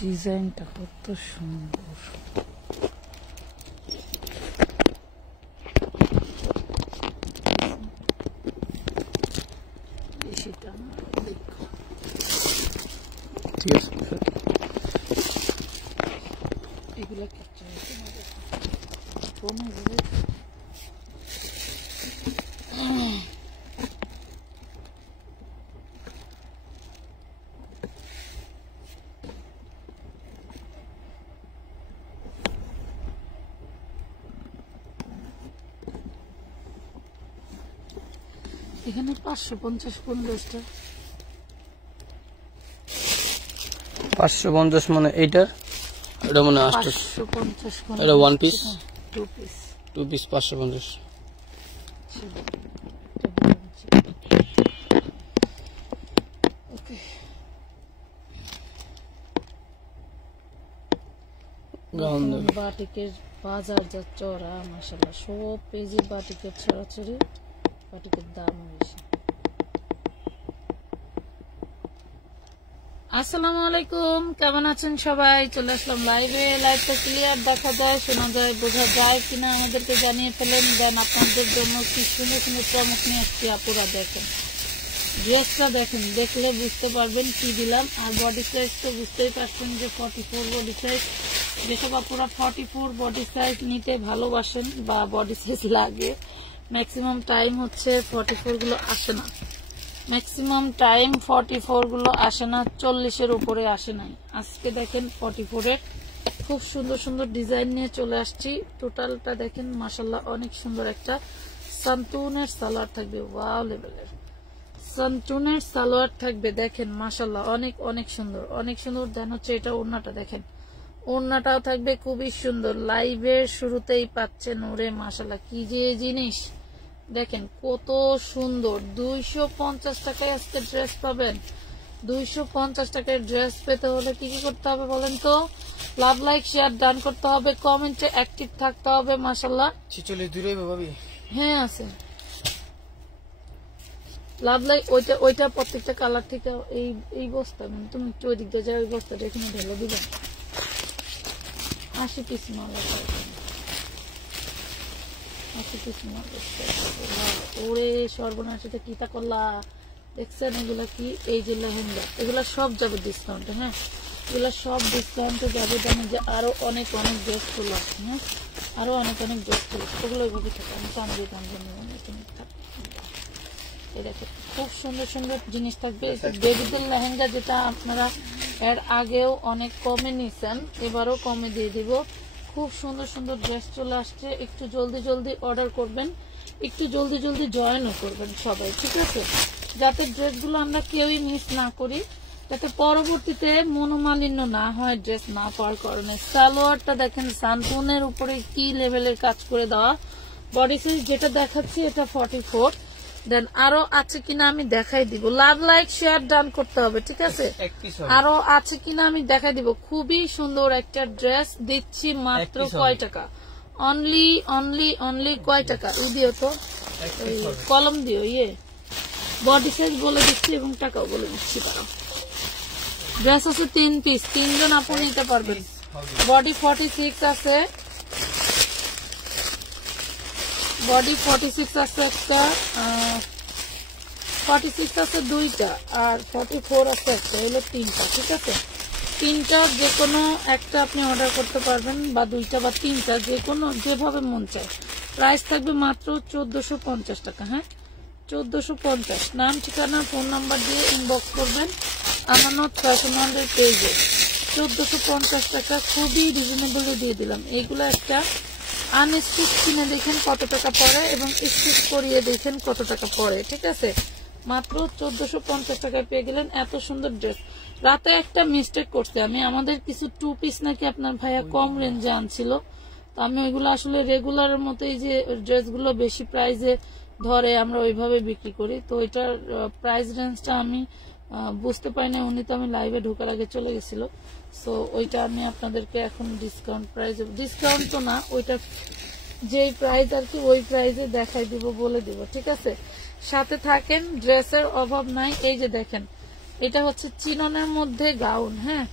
ডিজাইনটা কত সুন্দর। বেশিটা না, দেখো ঠিক আছে। এগুলো কি চাইছে কমে যাবে। এখানে 550 কোন ড্রেসটা? 550 মানে এইটা, এটা মানে 550 কোন? এটা one piece, two piece, 2 piece 550। Okay, বাটিকের বাজার যা চড়া মাশাআল্লাহ, সব পেজে বাটিকের ছড়াছড়ি, বাটিকের দাম বেশি। আসসালামু আলাইকুম, কেমন আছেন সবাই? চলে আসলাম লাইভে। লাইভটা ক্লিয়ার দেখা যায়, শোনা যায়, বোঝা যায় কিনা আমাদেরকে জানিয়ে ফেলেন। দেন আপনাদের জন্য কি সুন্দর সুন্দর চমক নিয়ে আসছি। আপুরা দেখেন, ড্রেসটা দেখেন, দেখলে বুঝতে পারবেন কি দিলাম। আর বডি সাইজ তো বুঝতেই পারছেন যে 44 বডি সাইজ। যেসব আপুরা 44 বডি সাইজ নিতে ভালোবাসেন বা বডি সাইজ লাগে, ম্যাক্সিমাম টাইম হচ্ছে 44 গুলো আসে না, ম্যাক্সিমাম টাইম 44 গুলো আসে না, 40-এর উপরে আসে নাই। আজকে দেখেন 44 এর খুব সুন্দর সুন্দর ডিজাইন নিয়ে চলে আসছি। টোটালটা দেখেন মাশাআল্লাহ, অনেক সুন্দর একটা সান্তুনের সালোয়ার থাকবে, ওয়াও লেভেলের সান্তুনের সালোয়ার থাকবে। দেখেন মাশাআল্লাহ, অনেক অনেক সুন্দর, অনেক সুন্দর। দেন হচ্ছে এটা ওড়নাটা দেখেন, ওড়নাটাও থাকবে খুবই সুন্দর। লাইভের শুরুতেই পাচ্ছেন ওরে মাশাআল্লাহ, কি যে জিনিস দেখেন কত সুন্দর। 250 টাকায় আজকে ড্রেস পাবেন। 250 টাকায় ড্রেস পেতে হলে কি কি করতে হবে বলেন তো? লাভ, লাইক, শেয়ার, ডান করতে হবে, কমেন্টে অ্যাক্টিভ থাকতে হবে। মাশাআল্লাহ 46 দূরে ভাবি, হ্যাঁ আছে লাভ, লাইক। ওইটা প্রত্যেকটা কালার থেকে এই বস্তা, মানে তুমি একটু ওই দিক দিয়ে যাও, ওই বস্তাটা এখানে ঢেলে দিবে। 80 পিস মাল আছে, 80 পিস মাল। ওরে সর্বনাশ, এটা কি তা করলা দেখছেন? এগুলা কি? এই যে লেহেঙ্গা, এগুলা সব যাবে ডিসকাউন্টে। হ্যাঁ, এগুলা সব ডিসকাউন্টে যাবে। জানেন যে আরো অনেক অনেক ড্রেস চলে আসছে। হ্যাঁ, আরো অনেক অনেক ড্রেস চলে আসছে, ওগুলো ওইভাবে থাকে। আমি কান দিয়ে এই দেখো খুব সুন্দর সুন্দর জিনিস থাকবে। বেবিদের লেহেঙ্গা, যেটা আপনারা এর আগেও অনেক কমে নিছেন, এবারও কমে দিয়ে দিব। খুব সুন্দর সুন্দর ড্রেস চলে আসছে। একটু জলদি জলদি অর্ডার করবেন, একটু জলদি জলদি জয়েনও করবেন সবাই, ঠিক আছে? যাতে ড্রেসগুলো আমরা কেউই মিস না করি, যাতে পরবর্তীতে মনোমালিন্য না হয় ড্রেস না পাওয়ার কারণে। সালোয়ারটা দেখেন সান্তুনের উপরে কি লেভেলের কাজ করে দেওয়া। বডি সাইজ যেটা দেখাচ্ছি এটা 44। দেন আরো আছে কিনা আমি দেখাই দিব। লাভ, লাইক, শেয়ার, ডান করতে হবে, ঠিক আছে? আরো আছে কিনা আমি দেখাই দিব। খুবই সুন্দর একটা ড্রেস দিচ্ছি মাত্র কয় টাকা? অনলি অনলি অনলি কয় টাকা? দিও তো, কলম দিও। বডি সাইজ বলে দিচ্ছি এবং টাকাও বলে দিচ্ছি। তারা ড্রেস আছে 3 পিস, 3 জন আপু নিতে পারবেন। বডি 46 আছে, বডি 46 আছে একটা, 46 আছে 2টা, আর 44 আছে একটা, এগুলো 3টা, ঠিক আছে? 3টা যে কোনো একটা আপনি অর্ডার করতে পারবেন, বা 2টা বা 3টা, যে কোনো যেভাবে মন চায়। প্রাইস থাকবে মাত্র 1450 টাকা। হ্যাঁ, 1450। নাম, ঠিকানা, ফোন নাম্বার দিয়ে ইনবক্স করবেন আমানত ফ্যাশন ওয়ার্ল্ডের পেজে। 1450 টাকা খুবই রিজনেবলি দিয়ে দিলাম। এইগুলো একটা আনস্টিচ কিনে দেখেন কত টাকা পড়ে, এবং স্টিচ করিয়ে দেখেন কত টাকা পড়ে, ঠিক আছে? মাত্র 1450 টাকায় পেয়ে গেলেন এত সুন্দর ড্রেস। রাতে একটা মিস্টেক করতে আমি, আমাদের কিছু 2 পিস নাকি আপনার ভাইয়া কম রেঞ্জে আনছিল, তো আমি ওইগুলো আসলে রেগুলারের মতোই যে ড্রেসগুলো বেশি প্রাইসে ধরে আমরা ওইভাবে বিক্রি করি, তো ওইটার প্রাইস রেঞ্জটা আমি বুঝতে পারি না। উনি তো আমি লাইভে ঢোকার আগে চলে গেছিল, সো ওইটা আমি আপনাদেরকে এখন ডিসকাউন্ট প্রাইসে, ডিসকাউন্ট তো না, ওইটা যেই প্রাইস আর কি ওই প্রাইসে দেখাই দিব, বলে দিব, ঠিক আছে? সাথে থাকেন, ড্রেসের অভাব নাই। এই যে দেখেন, এটা হচ্ছে চিননের মধ্যে গাউন। হ্যাঁ,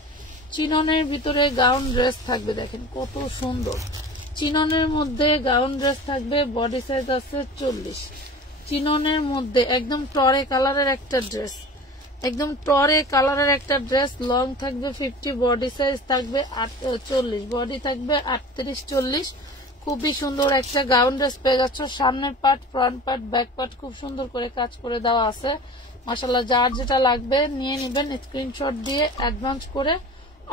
চিননের ভিতরে গাউন ড্রেস থাকবে, দেখেন কত সুন্দর। চিননের মধ্যে গাউন ড্রেস থাকবে, বডি সাইজ আছে 40। চিননের মধ্যে একদম টরে কালারের একটা ড্রেস, একদম টরে কালারের একটা ড্রেস, লং থাকবে 50, বডি সাইজ থাকবে 40, বডি থাকবে 38-40। খুবই সুন্দর একটা গাউন ড্রেস পেয়ে যাচ্ছ। সামনের part, front part, back part খুব সুন্দর করে কাজ করে দেওয়া আছে। মাশাআল্লাহ, যার যেটা লাগবে নিয়ে নেবেন, স্ক্রিনশট দিয়ে অ্যাডভান্স করে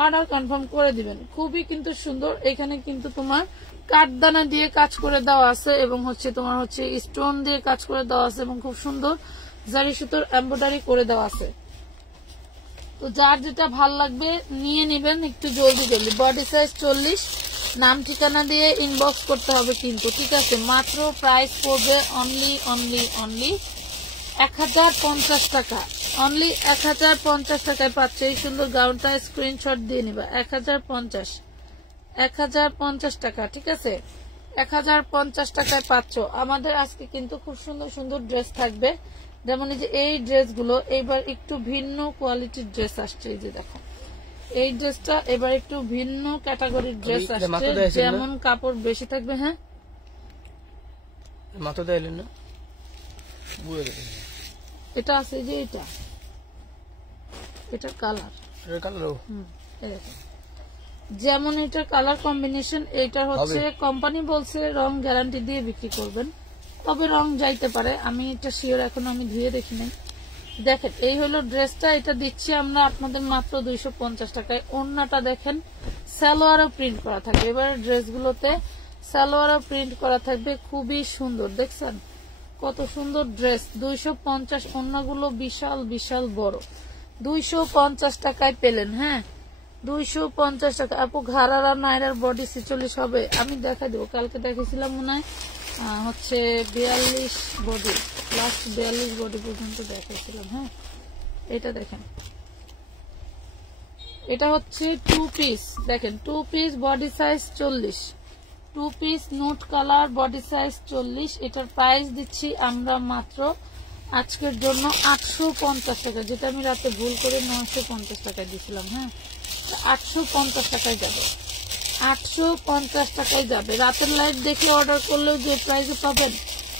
অর্ডার কনফার্ম করে দিবেন। খুবই কিন্তু সুন্দর। এখানে কিন্তু তোমার কাঠদানা দিয়ে কাজ করে দেওয়া আছে এবং তোমার স্টোন দিয়ে কাজ করে দেওয়া আছে এবং খুব সুন্দর জারি সুতোর এমব্রয়ডারি করে দেওয়া আছে। তো যার যেটা ভাল লাগবে নিয়ে নেবেন একটু জলদি জলদি। বডি সাইজ 40, নাম ঠিকানা দিয়ে ইনবক্স করতে হবে কিন্তু, ঠিক আছে। মাত্র প্রাইস পড়বে অনলি 1050 টাকা, অনলি 1050 টাকায় পাচ্ছে এই সুন্দর গাউনটা। স্ক্রিনশট দিয়ে নিবা। 1050 টাকা, ঠিক আছে। 1050 টাকায় পাচ্ছ। আমাদের আজকে কিন্তু খুব সুন্দর সুন্দর ড্রেস থাকবে, যেমন এই যে এই ড্রেসগুলো এবার একটু ভিন্ন কোয়ালিটির ড্রেস আসছে। এই যে দেখো এই ড্রেসটা এবার একটু ভিন্ন ক্যাটাগরির ড্রেস আসছে, যেমন কাপড় বেশি থাকবে। হ্যাঁ, মাথা দেয়লেন না, এটা আছে যে এটা কালার, যেমন এটার কালার কম্বিনেশন। এটা কোম্পানি বলছে রং গ্যারান্টি দিয়ে বিক্রি করবেন, তবে রং যাইতে পারে, আমি এটা শিওর এখন আমি ধুয়ে দেখি নাই। দেখেন এই হলো ড্রেসটা, এটা দিচ্ছি আমরা আপনাদের মাত্র 250 টাকায়। ওড়নাটা দেখেন সালোয়ারও প্রিন্ট করা থাকবে, এবার ড্রেসগুলোতে সালোয়ারও প্রিন্ট করা থাকবে, খুবই সুন্দর। দেখছেন কত সুন্দর ড্রেস। 250, ওড়নাগুলো বিশাল বিশাল বড়। 250 টাকায় পেলেন। হ্যাঁ, 250 টাকা। আপু ঘাড়ারা নাইরার বডি 46 হবে, আমি দেখা দেবো। কালকে দেখেছিলাম মনে হয় 42 বডি, লাস্ট 42 বডি পর্যন্ত দেখাইছিলাম। হ্যাঁ, এটা দেখেন, এটা 2 পিস। দেখেন 2 piece, body size 40, 2 piece note colour, body size 40। এটার প্রাইস দিচ্ছি আমরা মাত্র আজকের জন্য 850 টাকা, যেটা আমি রাতে ভুল করে 950 টাকায় দিয়েছিলাম। হ্যাঁ, 850 টাকায় যাবে, 850 টাকায় যাবে। রাতের লাইট দেখে অর্ডার করলেও যে প্রাইসে পাবেন,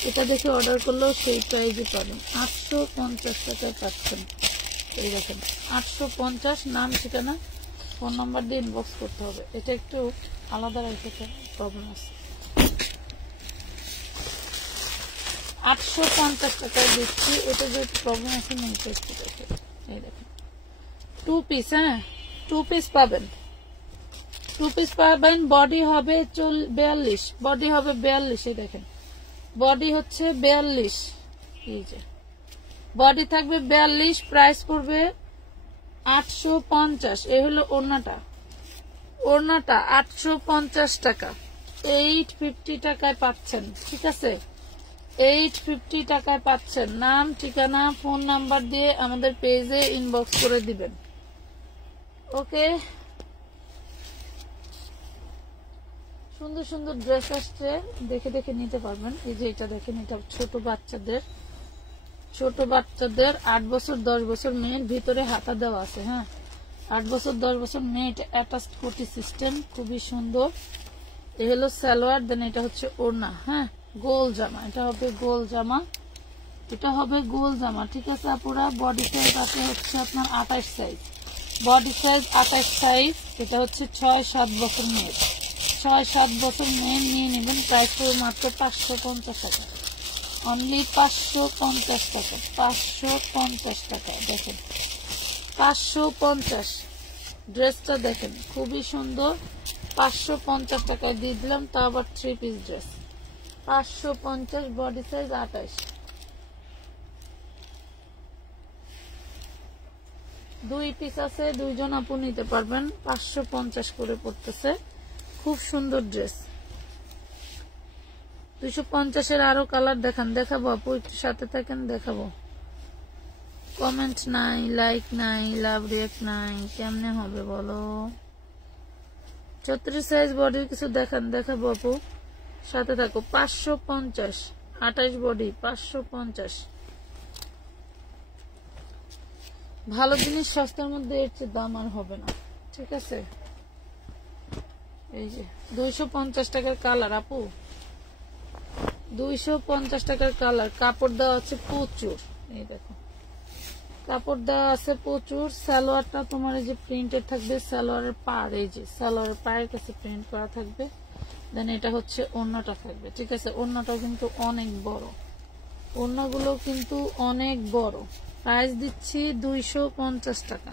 এটা দেখে অর্ডার করলেও সেই প্রাইসে পাবেন। 850 টাকায় পাচ্ছেন। এই দেখেন 850, নাম ঠিকানা ফোন নাম্বার দিয়ে ইনবক্স করতে হবে। এটা একটু আলাদা রাখতে প্রবলেম আছে। 850 টাকায় দিচ্ছি, এটা যেহেতু প্রবলেম আছে নিতে একটু দেখে। এই দেখেন 2 পিস। হ্যাঁ, 2 পিস পাবেন, 2 পিস পাবেন। বডি হবে 42, বডি হবে 42। এই দেখেন বডি 42, এই যে বডি থাকবে 42, প্রাইস পড়বে 850। এই হলো ওড়নাটা, ওড়নাটা 850 টাকা, 850 টাকায় পাচ্ছেন, ঠিক আছে। 850 টাকায় পাচ্ছেন। নাম ঠিকানা ফোন নাম্বার দিয়ে আমাদের পেজে ইনবক্স করে দিবেন। ওকে, সুন্দর সুন্দর ড্রেস আসছে, দেখে দেখে নিতে পারবেন। এই যে এটা দেখেন, এটা ছোট বাচ্চাদের 8 বছর 10 বছর মেয়ের ভিতরে হাতা দেওয়া আছে। হ্যাঁ, 8 বছর 10 বছর মেয়ে, এটা অ্যাটাচড কোটি সিস্টেম, খুবই সুন্দর। এই হলো সালোয়ার, দেন এটা ওড়না। হ্যাঁ, গোল জামা, এটা হবে গোল জামা, এটা হবে গোল জামা, ঠিক আছে আপুরা। বডি সাইজ আছে আপনার 28 সাইজ, বডি সাইজ 28 সাইজ। এটা 6-7 বছর মেয়ের, 6-7 বছর মেয়ে নিয়ে নেবেন। প্রাইস পড়বে মাত্র 550 টাকা, অনলি 550 টাকা, 550 টাকা। দেখেন 550, ড্রেসটা দেখেন খুবই সুন্দর। 550 টাকায় দিয়ে দিলাম, তা আবার 3 piece dress. 550, body size 28। 2 piece আছে, 2 জন আপু নিতে পারবেন। 550 করে পড়তেছে, খুব সুন্দর ড্রেস। 250-এর আরো কালার দেখাবো আপু, একটু সাথে থাকেন, দেখাবো। কমেন্ট নাই, লাইক নাই, লাভ রিয়েক্ট নাই, কেমনে হবে বলো। 36 সাইজ বডির কিছু দেখাবো আপু, সাথে থাকো। 550, 28 বডি, 550। ভালো জিনিস সস্তার মধ্যে এর চেয়ে দাম আর হবে না, ঠিক আছে, এই যে 250 টাকার কালার আপু, 250 টাকার কালার। কাপড় দেওয়া আছে প্রচুর, এই দেখো কাপড় দেওয়া আছে প্রচুর। সালোয়ারটা তোমার এই যে প্রিন্টেড থাকবে, সালোয়ারের পাড়, এই যে সালোয়ারের পাড়ের কাছে প্রিন্ট করা থাকবে। দেন এটা হচ্ছে ওড়নাটা থাকবে, ঠিক আছে। ওড়নাটাও কিন্তু অনেক বড়, ওড়নাগুলো কিন্তু অনেক বড়। প্রাইস দিচ্ছি 250 টাকা,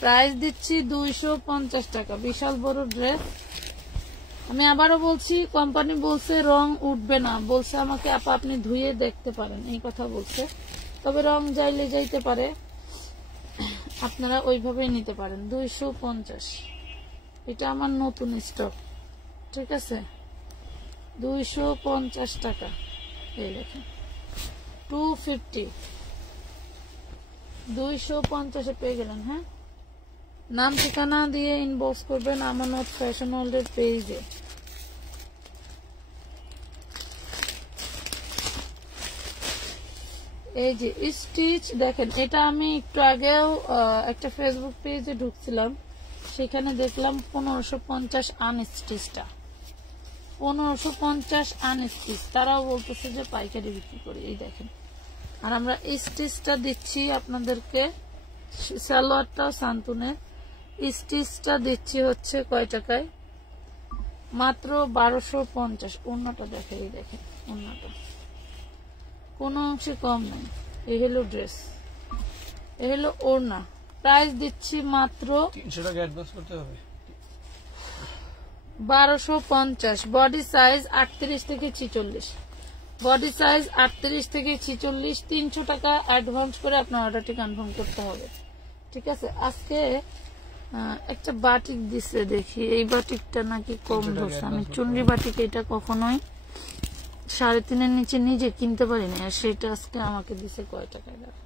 প্রাইস দিচ্ছি 250 টাকা। বিশাল বড় ড্রেস। আমি আবারও বলছি, কোম্পানি বলছে রং উঠবে না, বলছে আমাকে আপা আপনি ধুয়ে দেখতে পারেন, এই কথা বলছে। তবে রং যাইলে যাইতে পারে, আপনারা ওইভাবেই নিতে পারেন। 250, এটা আমার নতুন স্টক, ঠিক আছে। 250 টাকা, এই দেখেন 250, 250-এ পেয়ে গেলেন। হ্যাঁ, নাম ঠিকানা দিয়ে ইনবক্স করবেন আমানত ফ্যাশন ওয়ার্ল্ডের পেজে। এই যে স্টিচ দেখেন, এটা আমি একটু আগেও একটা ফেসবুক পেজে ঢুকছিলাম, সেখানে দেখলাম 1550 আনস্টিচটা, 1550 আনস্টিচ। তারাও বলতেছে যে পাইকারি বিক্রি করি, এই দেখেন। আর আমরা স্টিচটা দিচ্ছি আপনাদেরকে, সালোয়ারটাও শান্তনের, স্টিচটা দিচ্ছি হচ্ছে কয় টাকায়, মাত্র 1250। ওড়নাটা দেখে, এই দেখেন ওড়নাটা কোনো অংশে কম নাই। এই হলো ড্রেস, এই হলো ওড়না। প্রাইস দিচ্ছি মাত্র 300 টাকা অ্যাডভান্স করতে হবে। 1250। বডি সাইজ 38 থেকে 46, বডি সাইজ 38 থেকে 46। 300 টাকা অ্যাডভান্স করে আপনার অর্ডারটি কনফার্ম করতে হবে, ঠিক আছে। আজকে একটা বাটিক দিছে, দেখি এই বাটিকটা নাকি কম ধরছে। আমি চুনরি বাটিক এটা কখনোই 3.5-এর নিচে নিজে কিনতে পারি না, আর সেটা আজকে আমাকে দিছে কয় টাকায়, দেখো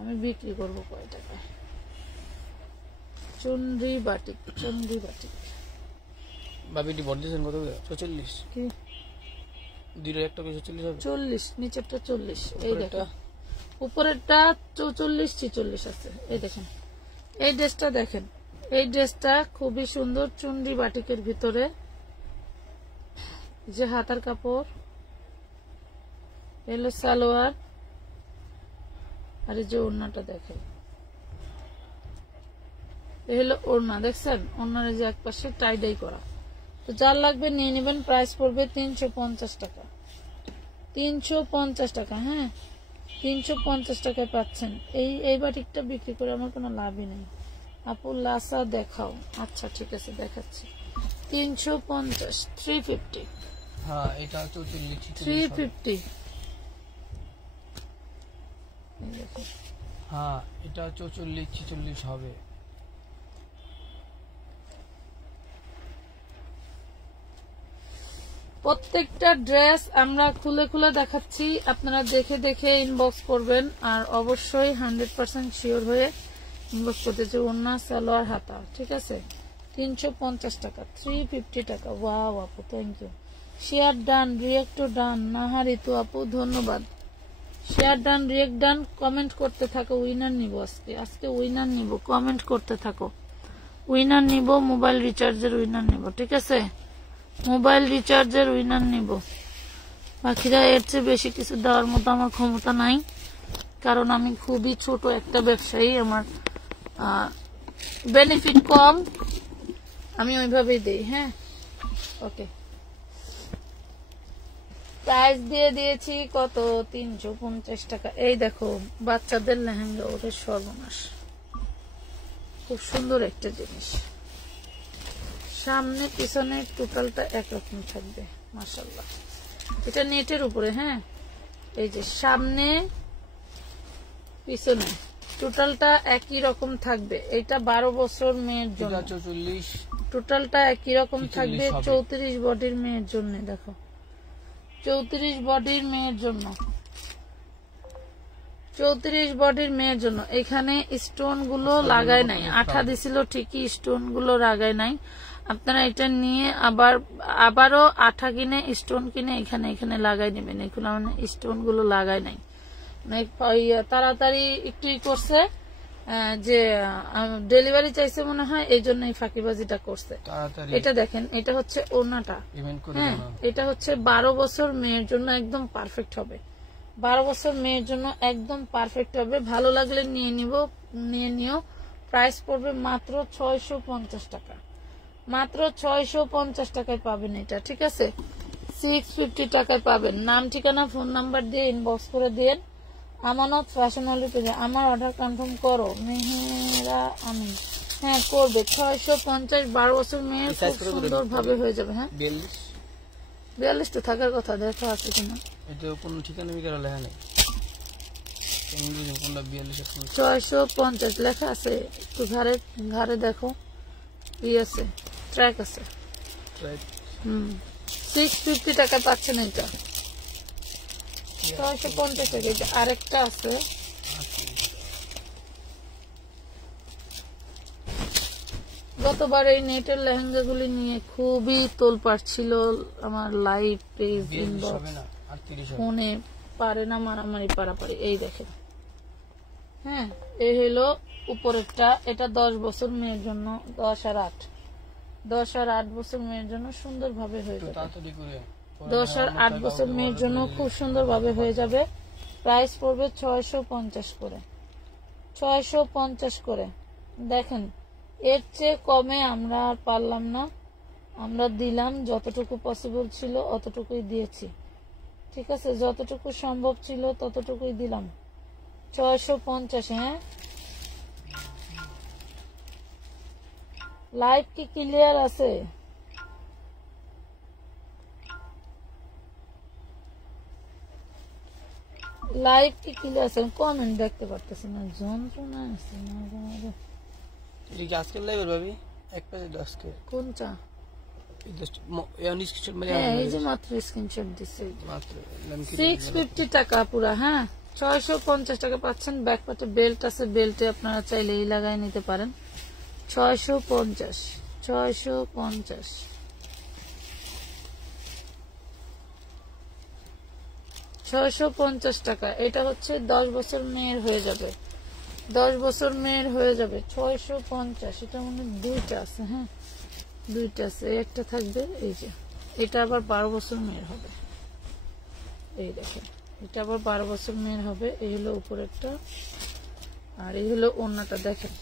আমি বিক্রি করবো কয় টাকায়। চুনরি বাটিক, চুনরি বাটিক। ভাবিটি বড় দিয়েছেন কত? 46 কি দুইটা একটা 40 হবে, 40, নিচেরটা 40। এই দেখো উপরেরটা 44 46 আছে। এই দেখেন এই ড্রেসটা, দেখেন এই ড্রেসটা খুবই সুন্দর, চুনরি বাটিকের ভিতরে। যে হাতার কাপড়, এলো সালোয়ার, আর এই যে ওড়নাটা দেখেন, এই হলো ওড়না, দেখছেন ওড়নার যে এক পাশে টাইডাই করা। তো যার লাগবে নিয়ে নেবেন। প্রাইস পড়বে 350 টাকা, 350 টাকা। হ্যাঁ, 350 টাকায় পাচ্ছেন। এই বাটিকটা বিক্রি করে আমার কোনো লাভই নেই। আপু লাসা দেখাও। আচ্ছা ঠিক আছে, দেখাচ্ছি। 350, 350। হ্যাঁ এটা 44 350। হ্যাঁ এটা 44 46 হবে। প্রত্যেকটা ড্রেস আমরা খুলে খুলে দেখাচ্ছি, আপনারা দেখে দেখে ইনবক্স করবেন। আর অবশ্যই 100% শিওর হয়ে ইনবক্স করতে চাই। ওড়না, সালোয়ার, হাতা, ঠিক আছে। 350 টাকা, 350 টাকা। ওয়াও আপু, থ্যাংক ইউ। শেয়ার ডান, রিয়েক্টও ডান। নাহারি তো আপু ধন্যবাদ। শেয়ার ডান, রিয়েক্ট ডান। কমেন্ট করতে থাকো, উইনার নিব আজকে, আজকে উইনার নিব। কমেন্ট করতে থাকো, উইনার নিব। মোবাইল রিচার্জের উইনার নিব, ঠিক আছে। মোবাইল রিচার্জের উইনার নিব। বাকিরা এর চেয়ে বেশি কিছু দেওয়ার মতো আমার ক্ষমতা নাই, কারণ আমি খুবই ছোট একটা ব্যবসায়ী, আমার বেনিফিট কম, আমি ওইভাবেই দেই। হ্যাঁ, ওকে। প্রাইস দিয়ে দিয়েছি কত? 350 টাকা। এই দেখো বাচ্চাদের লেহেঙ্গা, ওরে সর্বনাশ, খুব সুন্দর একটা জিনিস। সামনে পিছনে টোটালটা একরকম থাকবে, মাশাআল্লাহ। এটা নেটের উপরে। হ্যাঁ, এই যে সামনে পিছনে টোটালটা একই রকম থাকবে। এটা 12 বছর মেয়ের জন্য। 44 টোটালটা একই রকম থাকবে। 34 বডির মেয়ের জন্য। দেখো 34 বডির মেয়ের জন্য, 34 বডির মেয়ের জন্য। এখানে স্টোন গুলো লাগায় নাই, আঠা দিছিল ঠিকই, স্টোন গুলো লাগায় নাই। আপনারা এটা নিয়ে আবারও আঠা কিনে, স্টোন কিনে এখানে এখানে লাগাই নেবেন। এগুলো মানে স্টোন গুলো লাগায় নাই, তাড়াতাড়ি একটু করছে, যে ডেলিভারি চাইছে মনে হয়, এই জন্য এই ফাঁকিবাজিটা করছে। তাড়াতাড়ি এটা দেখেন, এটা হচ্ছে ওড়নাটা। পেমেন্ট করে হ্যাঁ, দাও না। এটা হচ্ছে 12 বছর মেয়ের জন্য একদম পারফেক্ট হবে। 12 বছর মেয়ের জন্য একদম পারফেক্ট হবে। ভালো লাগলে নিয়ে নিও। প্রাইস পড়বে মাত্র 650 টাকা। মাত্র 650 টাকায় পাবেন এটা, ঠিক আছে? 650 টাকায় পাবেন। নাম, ঠিকানা, ফোন নাম্বার দিয়ে ইনবক্স করে দিন। আমানত ফ্যাশন হলি পেজে আমার অর্ডার কনফার্ম করো। মেহেরা আমিন, হ্যাঁ করবে। 650, 12 বছর মেয়ের খুব সুন্দর ভাবে হয়ে যাবে। হ্যাঁ 42 তো থাকার কথা, দেখো আছে কিনা। এটা কোনো ঠিকানা বিকার লেখা নেই। 650 লেখা আছে, একটু ঘাড়ে দেখো, আছে, ট্র্যাক আছে। 650 টাকা পাচ্ছেন এটা। 650 টাকা। এটা আরেকটা আছে, গতবার এই নেটের লেহেঙ্গা গুলি নিয়ে খুবই তোলপাড় ছিল আমার লাইভ পেজ, ইনবক্স, ফোনে পারে না মারামারি পারাপারি। এই দেখেন, হ্যাঁ এই হলো উপরেরটা। এটা 10 বছর মেয়ের জন্য, 10 আর 8 বছর মেয়ের জন্য সুন্দর ভাবে হয়ে যাবে। 10 আর 8 বছর মেয়ের জন্য খুব সুন্দর ভাবে হয়ে যাবে। প্রাইস পড়বে 650 করে। 650 করে। দেখেন, এর চেয়ে কমে আমরা আর পারলাম না, আমরা দিলাম যতটুকু পসিবল ছিল অতটুকুই দিয়েছি, ঠিক আছে? যতটুকু সম্ভব ছিল ততটুকুই দিলাম। 650। হ্যাঁ, লাইভ কি ক্লিয়ার আছে? লাইভ কি ক্লিয়ার আছে? কমেন্ট দেখতে পারতেছি না, যন্ত্রণা আছে না। এটা কি আজকের লাইভ ভাবি? এক পেজে 10 কে কোনটা? এই যে মাত্র স্ক্রিনশট দিছে। মাত্র 650 টাকা পুরা। হ্যাঁ, 650 টাকা পাচ্ছেন। ব্যাক পার্টে বেল্ট আছে, বেল্টে আপনারা চাইলে এই লাগাই নিতে পারেন। 650 650 টাকা। এটা হচ্ছে 10 বছর মেয়ের হয়ে যাবে। 10 বছর মেয়ের হয়ে যাবে। 650। এটা মনে হয় দুইটা আছে। হ্যাঁ, দুইটা আছে, একটা থাকবে। এই যে এটা আবার 12 বছর মেয়ের হবে। এই দেখেন, এটা আবার 12 বছর মেয়ের হবে। এই হলো উপরেরটা, আর এই হলো ওড়নাটা। দেখেন,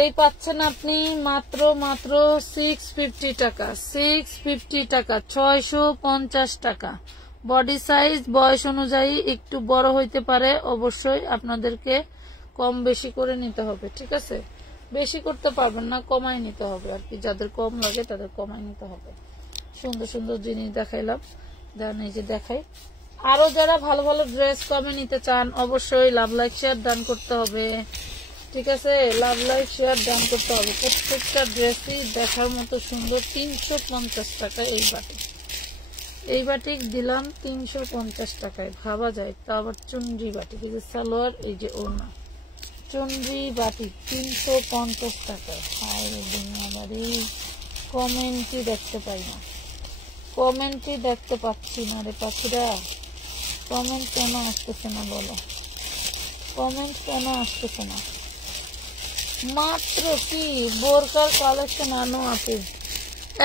এই পাচ্ছেন আপনি মাত্র 650 টাকা। 650 টাকা, 650 টাকা। বডি সাইজ বয়স অনুযায়ী একটু বড় হইতে পারে, অবশ্যই আপনাদেরকে কম বেশি করে নিতে হবে, ঠিক আছে? বেশি করতে পারবেন না, কমাই নিতে হবে আর কি। যাদের কম লাগে তাদের কমাই নিতে হবে। সুন্দর সুন্দর জিনিস দেখাইলাম, দেন এই যে দেখাই। আরো যারা ভালো ভালো ড্রেস কমে নিতে চান অবশ্যই লাভ লাইক শেয়ার দান করতে হবে, ঠিক আছে? লাভ লাইক শেয়ার দান করতে হবে। প্রত্যেকটা ড্রেসই দেখার মতো সুন্দর। 350 টাকা এই বাটিক দিলাম 350 টাকায়। ভাবা যায়, তা আবার চুনরি বাটিক। এই যে সালোয়ার, এই যে ওড়না, চুনরি বাটিক 350 টাকায়। হায় রে দুনিয়াদারি, কমেন্টই দেখতে পাই না, কমেন্টই দেখতে পাচ্ছি না রে পাখিরা। কমেন্ট কেন আসতেছে না বলো? কমেন্ট কেন আসতেছে না? মাত্র কি বোরকার কালেকশন আনো আপু?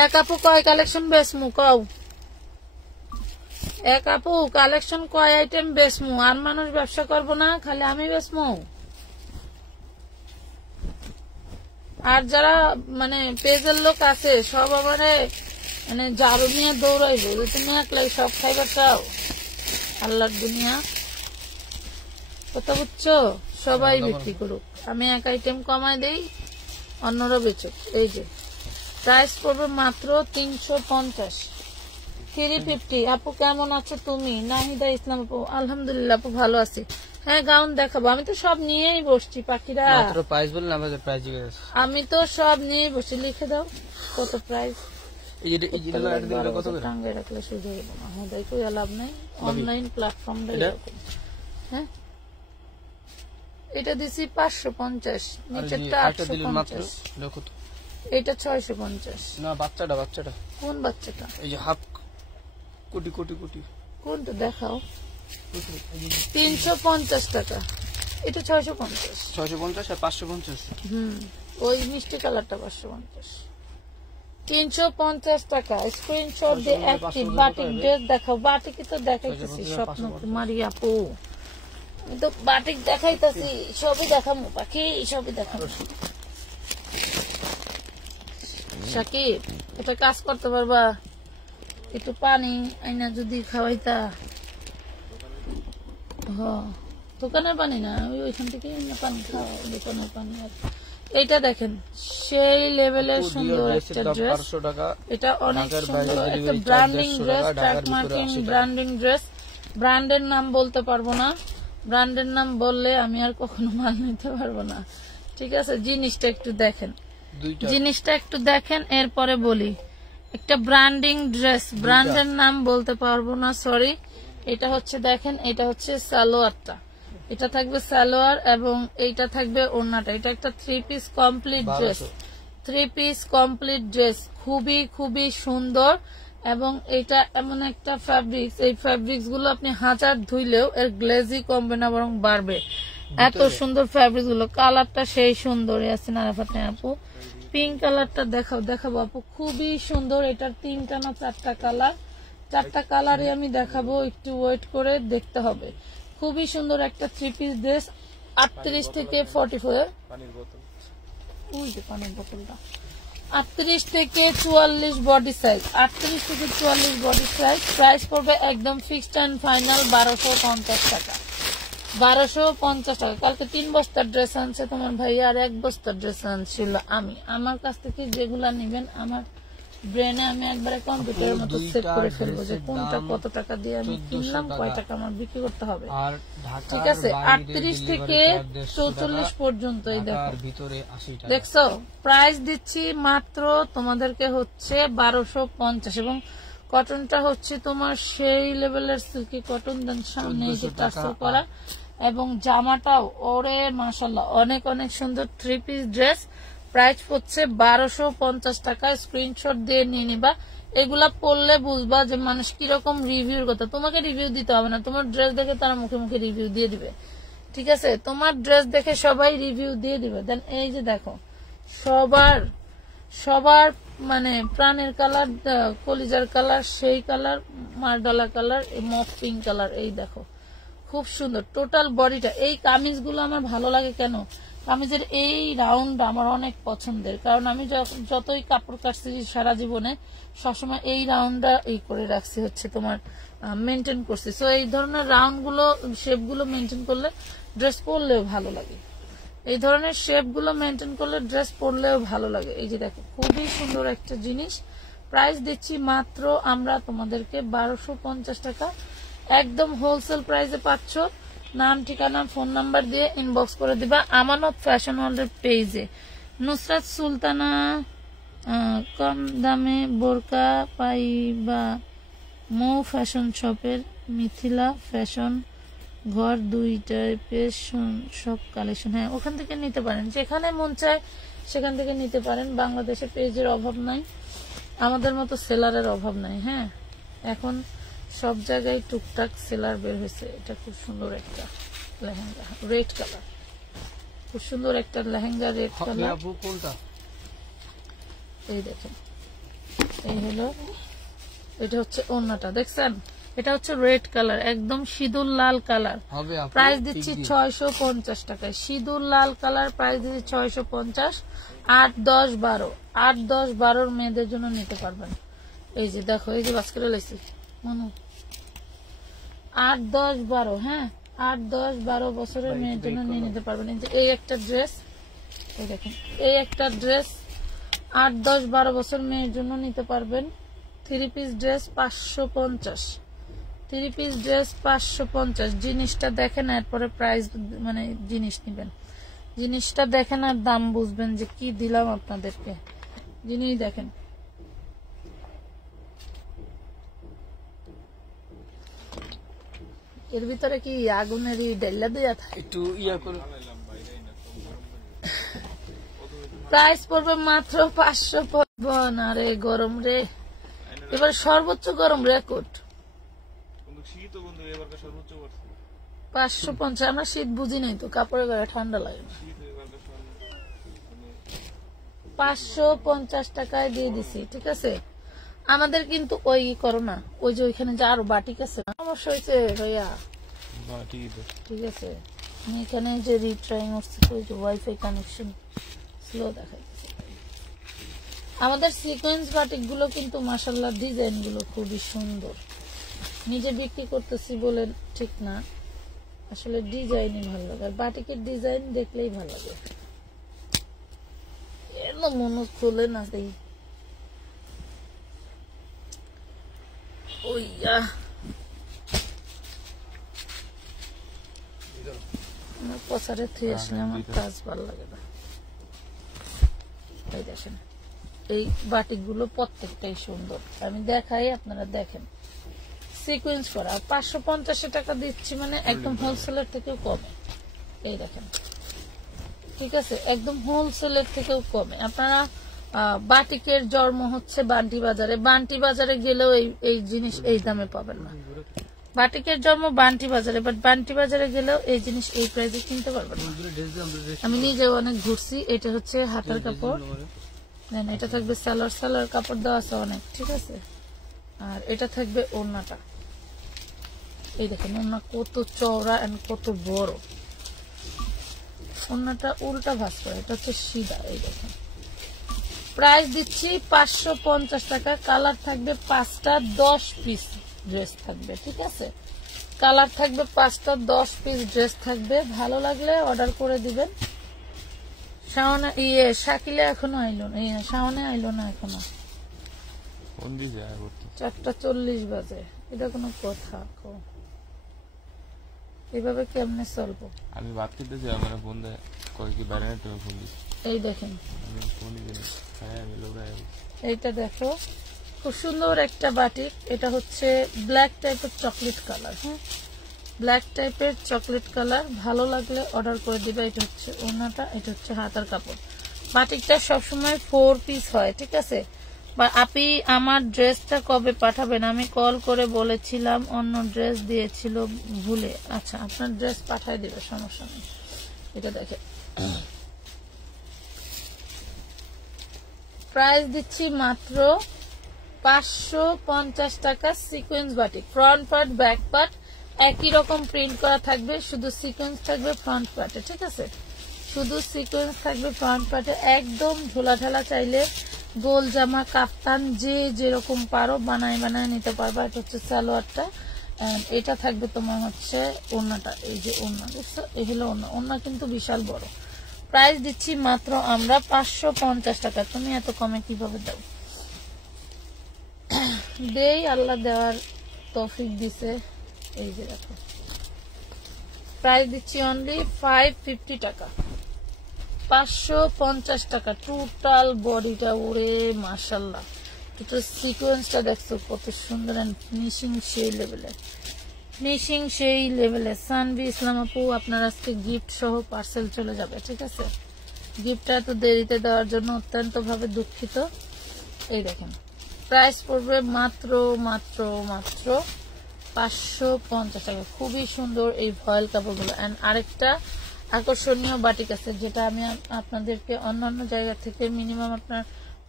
এক আপু কয় কালেকশন বেসমু কও? এক আপু কালেকশন কয় আইটেম বেসমু? আর মানুষ ব্যবসা করবো না, খালি আমি বেসমু? আর যারা মানে পেজের লোক আছে সব আমারে মানে ঝাড়ু নিয়ে দৌড়াইবো যে তুমি একলাই সব খাইবার চাও। আল্লাহর দুনিয়া, কথা বুঝছো? সবাই বিক্রি করুক, আমি এক আইটেম কমাই দেই, অন্যরা বেচুক। এই যে প্রাইস পড়বে মাত্র 350। 350। আপু কেমন আছো তুমি? নাহিদা ইসলাম আপু, আলহামদুলিল্লাহ আপু ভালো আছি। হ্যাঁ, গাউন দেখাবো। আমি তো সব নিয়েই বসছি পাখিরা। আমি তো সব নিয়েই বসছি। লিখে দাও কত প্রাইস। টাঙ্গাই রাখলে সুযোগ হবো না। হ্যাঁ, দেখো লাভ নাই, অনলাইন প্ল্যাটফর্মটা এরকম। হ্যাঁ, এটা দিছি 550, নিচেরটা 850, এটা 650। না, বাচ্চাটা কোন বাচ্চাটা? এই যে হাফ কোটি কোটি কোটি, কোনটা দেখাও। 350 টাকা। এটা 650। 650 আর 550। ওই মিষ্টি কালারটা 550। 350 টাকা। স্ক্রিনশট দিয়ে একটি বাটিক ড্রেস দেখাও। বাটিকই তো দেখাইতেছি স্বপ্ন কুমারী আপু, আমি তো বাটিক দেখাইতেছি, সবই দেখাবো পাখি, সবই দেখাবো। সাকিব এটা কাজ করতে পারবা? একটু পানি আইনা যদি খাওয়াইতা। দোকানের পানি না, ওইখান থেকে পানি খাওয়া, দোকানের পানি। এইটা দেখেন সেই লেভেলের সুন্দর একটা ড্রেস। এটা অনেক সুন্দর একটা branding dress, track marking branding dress. ব্র্যান্ডের নাম বলতে পারবো না, ব্র্যান্ডের নাম বললে আমি আর কখনো মাল নিতে পারবো না। ঠিক আছে, জিনিসটা একটু দেখেন, জিনিসটা একটু দেখেন, এরপরে বলি। একটা ব্র্যান্ডিং ড্রেস, ব্র্যান্ডের নাম বলতে পারবো না, সরি। এটা হচ্ছে দেখেন, এটা হচ্ছে সালোয়ারটা, এটা থাকবে সালোয়ার এবং এইটা থাকবে ওড়নাটা। এটা একটা 3 piece complete dress, 3 piece complete dress, খুবই খুবই সুন্দর। এবং এটা এমন একটা ফ্যাব্রিক্স, এই ফ্যাব্রিক্স গুলো আপনি হাজার ধুইলেও এর গ্লেজি কমবে না, বরং বাড়বে। এত সুন্দর ফ্যাব্রিক্স গুলো। কালারটা সেই সুন্দর। ইয়াসিন আরাফাত আপু পিঙ্ক কালারটা দেখাবো আপু, খুবই সুন্দর। এটার 3টা না 4টা কালার, 4টা কালারে আমি দেখাবো, একটু ওয়েট করে দেখতে হবে। খুবই সুন্দর একটা 3 পিস ড্রেস। 38 থেকে 44, পানির বোতলটা 38 থেকে 44 বডি সাইজ, 38 থেকে 44 বডি সাইজ। প্রাইস পড়বে একদম ফিক্সড এন্ড ফাইনাল 1250 টাকা। 1250 টাকা। কালকে 3 বস্তার ড্রেস আনছে তোমার ভাইয়া, আর 1 বস্তার ড্রেস আনছিল আমি। আমার কাছ থেকে যেগুলা নিবেন আমার ব্রেনে আমি একবারে কম্পিউটারের মতো সেট করে ফেলবো যে কোনটা কত টাকা দিয়ে আমি কিনলাম, কয় টাকা আমার বিক্রি করতে হবে। ঠিক আছে, 38 থেকে 44 পর্যন্ত। এই দেখো, দেখছো প্রাইস দিচ্ছি মাত্র তোমাদেরকে হচ্ছে 1250। এবং কটনটা হচ্ছে তোমার সেই লেভেলের সিল্কি কটন, দেন সামনে এই যে টাসেল করা, এবং জামাটাও ওরে মাশাআল্লাহ অনেক অনেক সুন্দর 3 পিস ড্রেস। প্রাইস হচ্ছে 1250 টাকা। স্ক্রিনশট দিয়ে নিয়ে নিবা। এগুলা পড়লে বুঝবা যে মানুষ কিরকম রিভিউর কথা। তোমাকে রিভিউ দিতে হবে না, তোমার ড্রেস দেখে তারা মুখে মুখে রিভিউ দিয়ে দিবে। ঠিক আছে, তোমার ড্রেস দেখে সবাই রিভিউ দিয়ে দিবে। দেন এই যে দেখো, সবার মানে প্রাণের কালার, কলিজার কালার, সেই কালার, মারডলা কালার, মফ পিঙ্ক কালার। এই দেখো খুব সুন্দর টোটাল বডিটা। এই কামিজগুলো আমার ভালো লাগে কেন, কামিজের এই রাউন্ড আমার অনেক পছন্দের, কারণ আমি যতই কাপড় কাটছি সারা জীবনে সবসময় এই রাউন্ডটা এই করে রাখছি, হচ্ছে তোমার মেনটেন করছি। সো এই ধরনের রাউন্ড গুলো, শেপ গুলো মেনটেন করলে ড্রেস পরলেও ভালো লাগে। এই ধরনের শেপ গুলো মেনটেন করলে ড্রেস পরলেও ভালো লাগে। এই যে দেখো খুবই সুন্দর একটা জিনিস। প্রাইস দিচ্ছি মাত্র আমরা তোমাদেরকে 1250 টাকা। একদম হোলসেল প্রাইসে পাচ্ছ। নাম, ঠিকানা, ফোন নাম্বার দিয়ে ইনবক্স করে দিবা আমানত ফ্যাশন ওয়ার্ল্ডের পেজে। নুসরাত সুলতানা কম দামে বোরকা পাইবা মৌ ফ্যাশন শপের মিথিলা ফ্যাশন ঘর, 2 টাইপের সব কালেকশন। হ্যাঁ, ওখান থেকে নিতে পারেন, যেখানে মন চায় সেখান থেকে নিতে পারেন। বাংলাদেশে পেজের অভাব নাই, আমাদের মতো সেলারের অভাব নাই। হ্যাঁ, এখন সব জায়গায় টুকটাক সেলার বের হয়েছে। এটা খুব সুন্দর একটা লেহেঙ্গা, রেড কালার, খুব সুন্দর একটা লেহেঙ্গা, রেড কালার। এই দেখেন, এই হলো, এটা হচ্ছে ওড়নাটা, দেখছেন? এটা হচ্ছে রেড কালার, একদম সিঁদুর লাল কালার। প্রাইস দিচ্ছি 650 টাকায়। সিঁদুর লাল কালার, প্রাইস দিচ্ছি 650। 8, 10, 12, 8, 10, 12 মেয়েদের জন্য নিতে পারবেন। এই যে দেখো, এই যে বাস্কেটে লাইছি মনু, 8, 10, 12, হ্যাঁ 8, 10, 12 বছরের মেয়ের জন্য নিয়ে নিতে পারবেন। এই একটা ড্রেস, এই দেখেন, এই একটা ড্রেস 8, 10, 12 বছর মেয়ের জন্য নিতে পারবেন। 3 পিস ড্রেস 550, 3 পিস ড্রেস 550। জিনিসটা দেখেন, এরপরে প্রাইস মানে জিনিস নিবেন। জিনিসটা দেখেন আর দাম বুঝবেন যে কি দিলাম আপনাদেরকে। জিনিস দেখেন, এর ভিতরে কি আগুনেরই ডেল্লা দেয়া থাকে, একটু ইয়া করে। প্রাইস পড়বে মাত্র 550। আরে গরম রে, এবার সর্বোচ্চ গরম রেকর্ড। 550। আমরা শীত বুঝি নাই তো, কাপড়ের গায়ে ঠান্ডা লাগে না। 550 টাকায় দিয়ে দিছি, ঠিক আছে। আমাদের কিন্তু ওই করো না, ওই যে ওইখানে যে আরো বাটিক আছে, সমস্যা হয়েছে ভাইয়া, ঠিক আছে। আমি এখানে যে রিট্রাইং হচ্ছে, ওই যে ওয়াইফাই কানেকশন স্লো দেখাইতেছে। আমাদের সিকোয়েন্স বাটিক গুলো কিন্তু মাশাআল্লাহ ডিজাইন গুলো খুবই সুন্দর। নিজে বিক্রি করতেছি বলে ঠিক না, আসলে ডিজাইনই ভালো লাগে, আর বাটিকের ডিজাইন দেখলেই ভালো লাগে। এর মনে খুলে না দেই ওইয়া পচারে থুয়ে আসলে আমার কাজ ভালো লাগে না। এই দেখেন এই বাটিক গুলো প্রত্যেকটাই সুন্দর, আমি দেখাই আপনারা দেখেন। সিকোয়েন্স করা 550 টাকা দিচ্ছি, মানে একদম হোলসেলের থেকেও কমে। এই দেখেন, ঠিক আছে, একদম হোলসেলের থেকেও কমে। আপনারা বাটিকের জন্ম হচ্ছে বান্টি বাজারে, বান্টি বাজারে গেলেও এই জিনিস এই দামে পাবেন না। বাটিকের জন্ম বান্টি বাজারে, বাট বান্টি বাজারে গেলেও এই জিনিস এই প্রাইসে কিনতে পারবেন না। আমি নিজে অনেক ঘুরছি। এটা হচ্ছে হাতার কাপড়, দেন এটা থাকবে সালোয়ার কাপড় দেওয়া আছে অনেক, ঠিক আছে। আর এটা থাকবে ওড়নাটা, এই দেখেন ওড়না কত চওড়া এন্ড কত বড়। ওড়নাটা উল্টা ভাঁজ করে, এটা হচ্ছে সিধা। এই দেখেন প্রাইস দিচ্ছি 550 টাকা। কালার থাকবে 5টা, 10 পিস ড্রেস থাকবে, ঠিক আছে। কালার থাকবে 5টা, 10 পিস ড্রেস থাকবে। ভালো লাগলে অর্ডার করে দিবেন। শাওনে শাকিলে এখনো আইলো না, শাওনে আইলো না এখনো, 4:40 বাজে। এটা কোনো কথা? এভাবে কেমনে চলবো? আমি বাদ খেতে যাই, আমার ফোন দেয় কয় কি বাইরে তুমি ফোন দিস। এই দেখেন আমি ফোনই দিই, হ্যাঁ আমি লোকাই। এইটা দেখো খুব সুন্দর একটা বাটিক। এটা হচ্ছে ব্ল্যাক টাইপের চকলেট কালার, হ্যাঁ ব্ল্যাক টাইপের চকলেট কালার। ভালো লাগলে অর্ডার করে দিবে। এটা হচ্ছে ওড়নাটা, এটা হচ্ছে হাতার কাপড়। বাটিকটা সবসময় 4 পিস হয়, ঠিক আছে। বা আপনি আমার ড্রেসটা কবে পাঠাবেন? আমি কল করে বলেছিলাম, অন্য ড্রেস দিয়েছিল ভুলে। আচ্ছা আপনার ড্রেস পাঠায় দিবে, সমস্যা নেই। এটা দেখে প্রাইস দিচ্ছি মাত্র 550 টাকা। Sequence batik, front part back part একই রকম প্রিন্ট করা থাকবে, শুধু সিকোয়েন্স থাকবে ফ্রন্ট পার্টে, ঠিক আছে। শুধু সিকোয়েন্স থাকবে ফ্রন্ট পার্টে। একদম ঝোলা ঢালা চাইলে গোল জামা কাফতান যে যেরকম পারো বানায় নিতে পারবা। এটা হচ্ছে সালোয়ারটা, এটা থাকবে তোমার হচ্ছে ওড়নাটা। এই যে ওড়না দেখছো, এই হলো ওড়না। ওড়না কিন্তু বিশাল বড়। প্রাইস দিচ্ছি মাত্র আমরা 550 টাকা। তুমি এত কমে কিভাবে দাও? দেই, আল্লাহ দেওয়ার তৌফিক দিছে। এই যে দেখো প্রাইস দিচ্ছি অনলি 550 টাকা। 550 টাকা টোটাল বডিটা। ওরে মাশাআল্লাহ, টোটাল সিকোয়েন্সটা দেখছো কত সুন্দর এন্ড ফিনিশিং সেই লেভেলে, ফিনিশিং সেই লেভেলে। সানভি ইসলাম আপু আপনার আজকে গিফট সহ পার্সেল চলে যাবে, ঠিক আছে। গিফটটা তো দেরিতে দেওয়ার জন্য অত্যন্ত ভাবে দুঃখিত। এই দেখেন প্রাইস পড়বে মাত্র মাত্র মাত্র 550 টাকা। খুবই সুন্দর এই ভয়েল কাপড়গুলো। এন্ড আরেকটা আকর্ষণীয় বাটিক আছে, যেটা আমি আপনাদেরকে অন্যান্য জায়গা থেকে মিনিমাম আপনার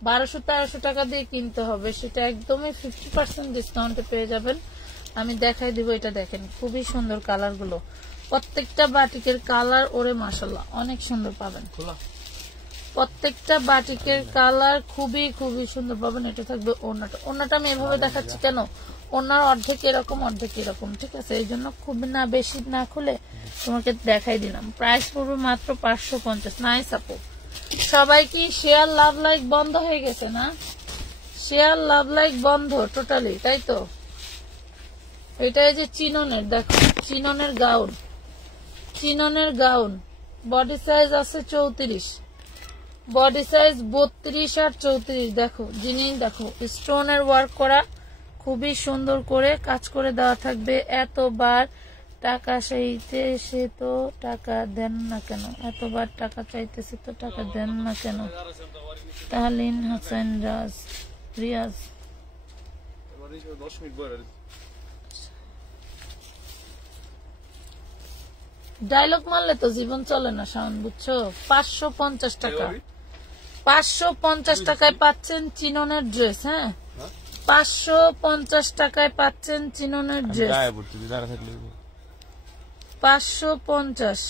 1200-1300 টাকা দিয়ে কিনতে হবে, সেটা একদমই 50% ডিসকাউন্টে পেয়ে যাবেন। আমি দেখাই দিব। এটা দেখেন খুবই সুন্দর কালার গুলো, প্রত্যেকটা বাটিকের কালার ওরে মাশাআল্লাহ অনেক সুন্দর পাবেন। প্রত্যেকটা বাটিকের কালার খুবই খুবই সুন্দর পাবেন। এটা থাকবে ওড়নাটা। ওড়নাটা আমি এভাবে দেখাচ্ছি কেন, ওড়নার অর্ধেক এরকম অর্ধেক এরকম, ঠিক আছে। এই জন্য খুব না বেশি না খুলে তোমাকে দেখাই দিলাম। প্রাইস পড়বে মাত্র 550। নাইস আপু। সবাই কি শেয়ার লাভ লাইক বন্ধ হয়ে গেছে না? শেয়ার লাভ লাইক বন্ধ টোটালি, তাই তো। এটা এই যে চিননের, দেখো চিননের গাউন, চিননের গাউন। বডি সাইজ আছে 34, বডি সাইজ 32 আর 34। দেখো জিনিস দেখো, স্টোনের ওয়ার্ক করা, খুবই সুন্দর করে কাজ করে দেওয়া থাকবে। এতবার টাকা চাইতে সে তো টাকা দেন না কেন? এতবার টাকা চাইতেছে তো টাকা দেন না কেন? তাহলিন হাসান রিয়াজ। ডায়লগ মারলে তো জীবন চলে না শাওন, বুঝছো? 550 টাকা, 550 টাকায় পাচ্ছেন চিননের ড্রেস। হ্যাঁ, 550 টাকায় পাচ্ছেন চিননের ড্রেস। 550।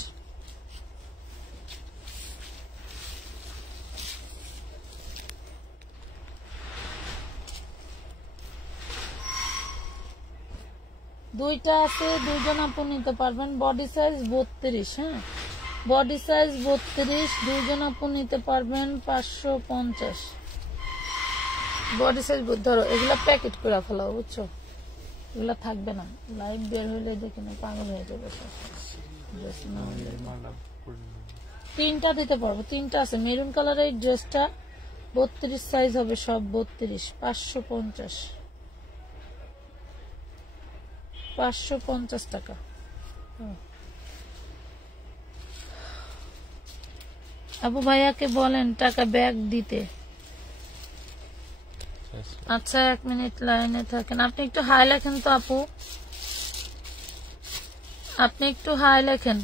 দুইটা আছে, দুইজন আপু নিতে পারবেন। Body size 32। হ্যাঁ, বডি সাইজ 32, দুইজন আপু নিতে পারবেন। 550 বডি সাইজ। ধরো এগুলা প্যাকেট করে ফেলাও, বুঝছো? এগুলা থাকবে না, লাইভ বের হইলে দেখে না পাগল হয়ে যাবে। তিনটা দিতে পারবো, তিনটা আছে। মেরুন কালারের এই ড্রেসটা 32 সাইজ হবে, সব 32। 550, 550 টাকা। আপু ভাইয়াকে বলেন টাকা ব্যাগ দিতে। আচ্ছা, 1 মিনিট লাইনে থাকেন। আপনি একটু হাই লেখেন তো আপু, আপনি একটু হাই লেখেন।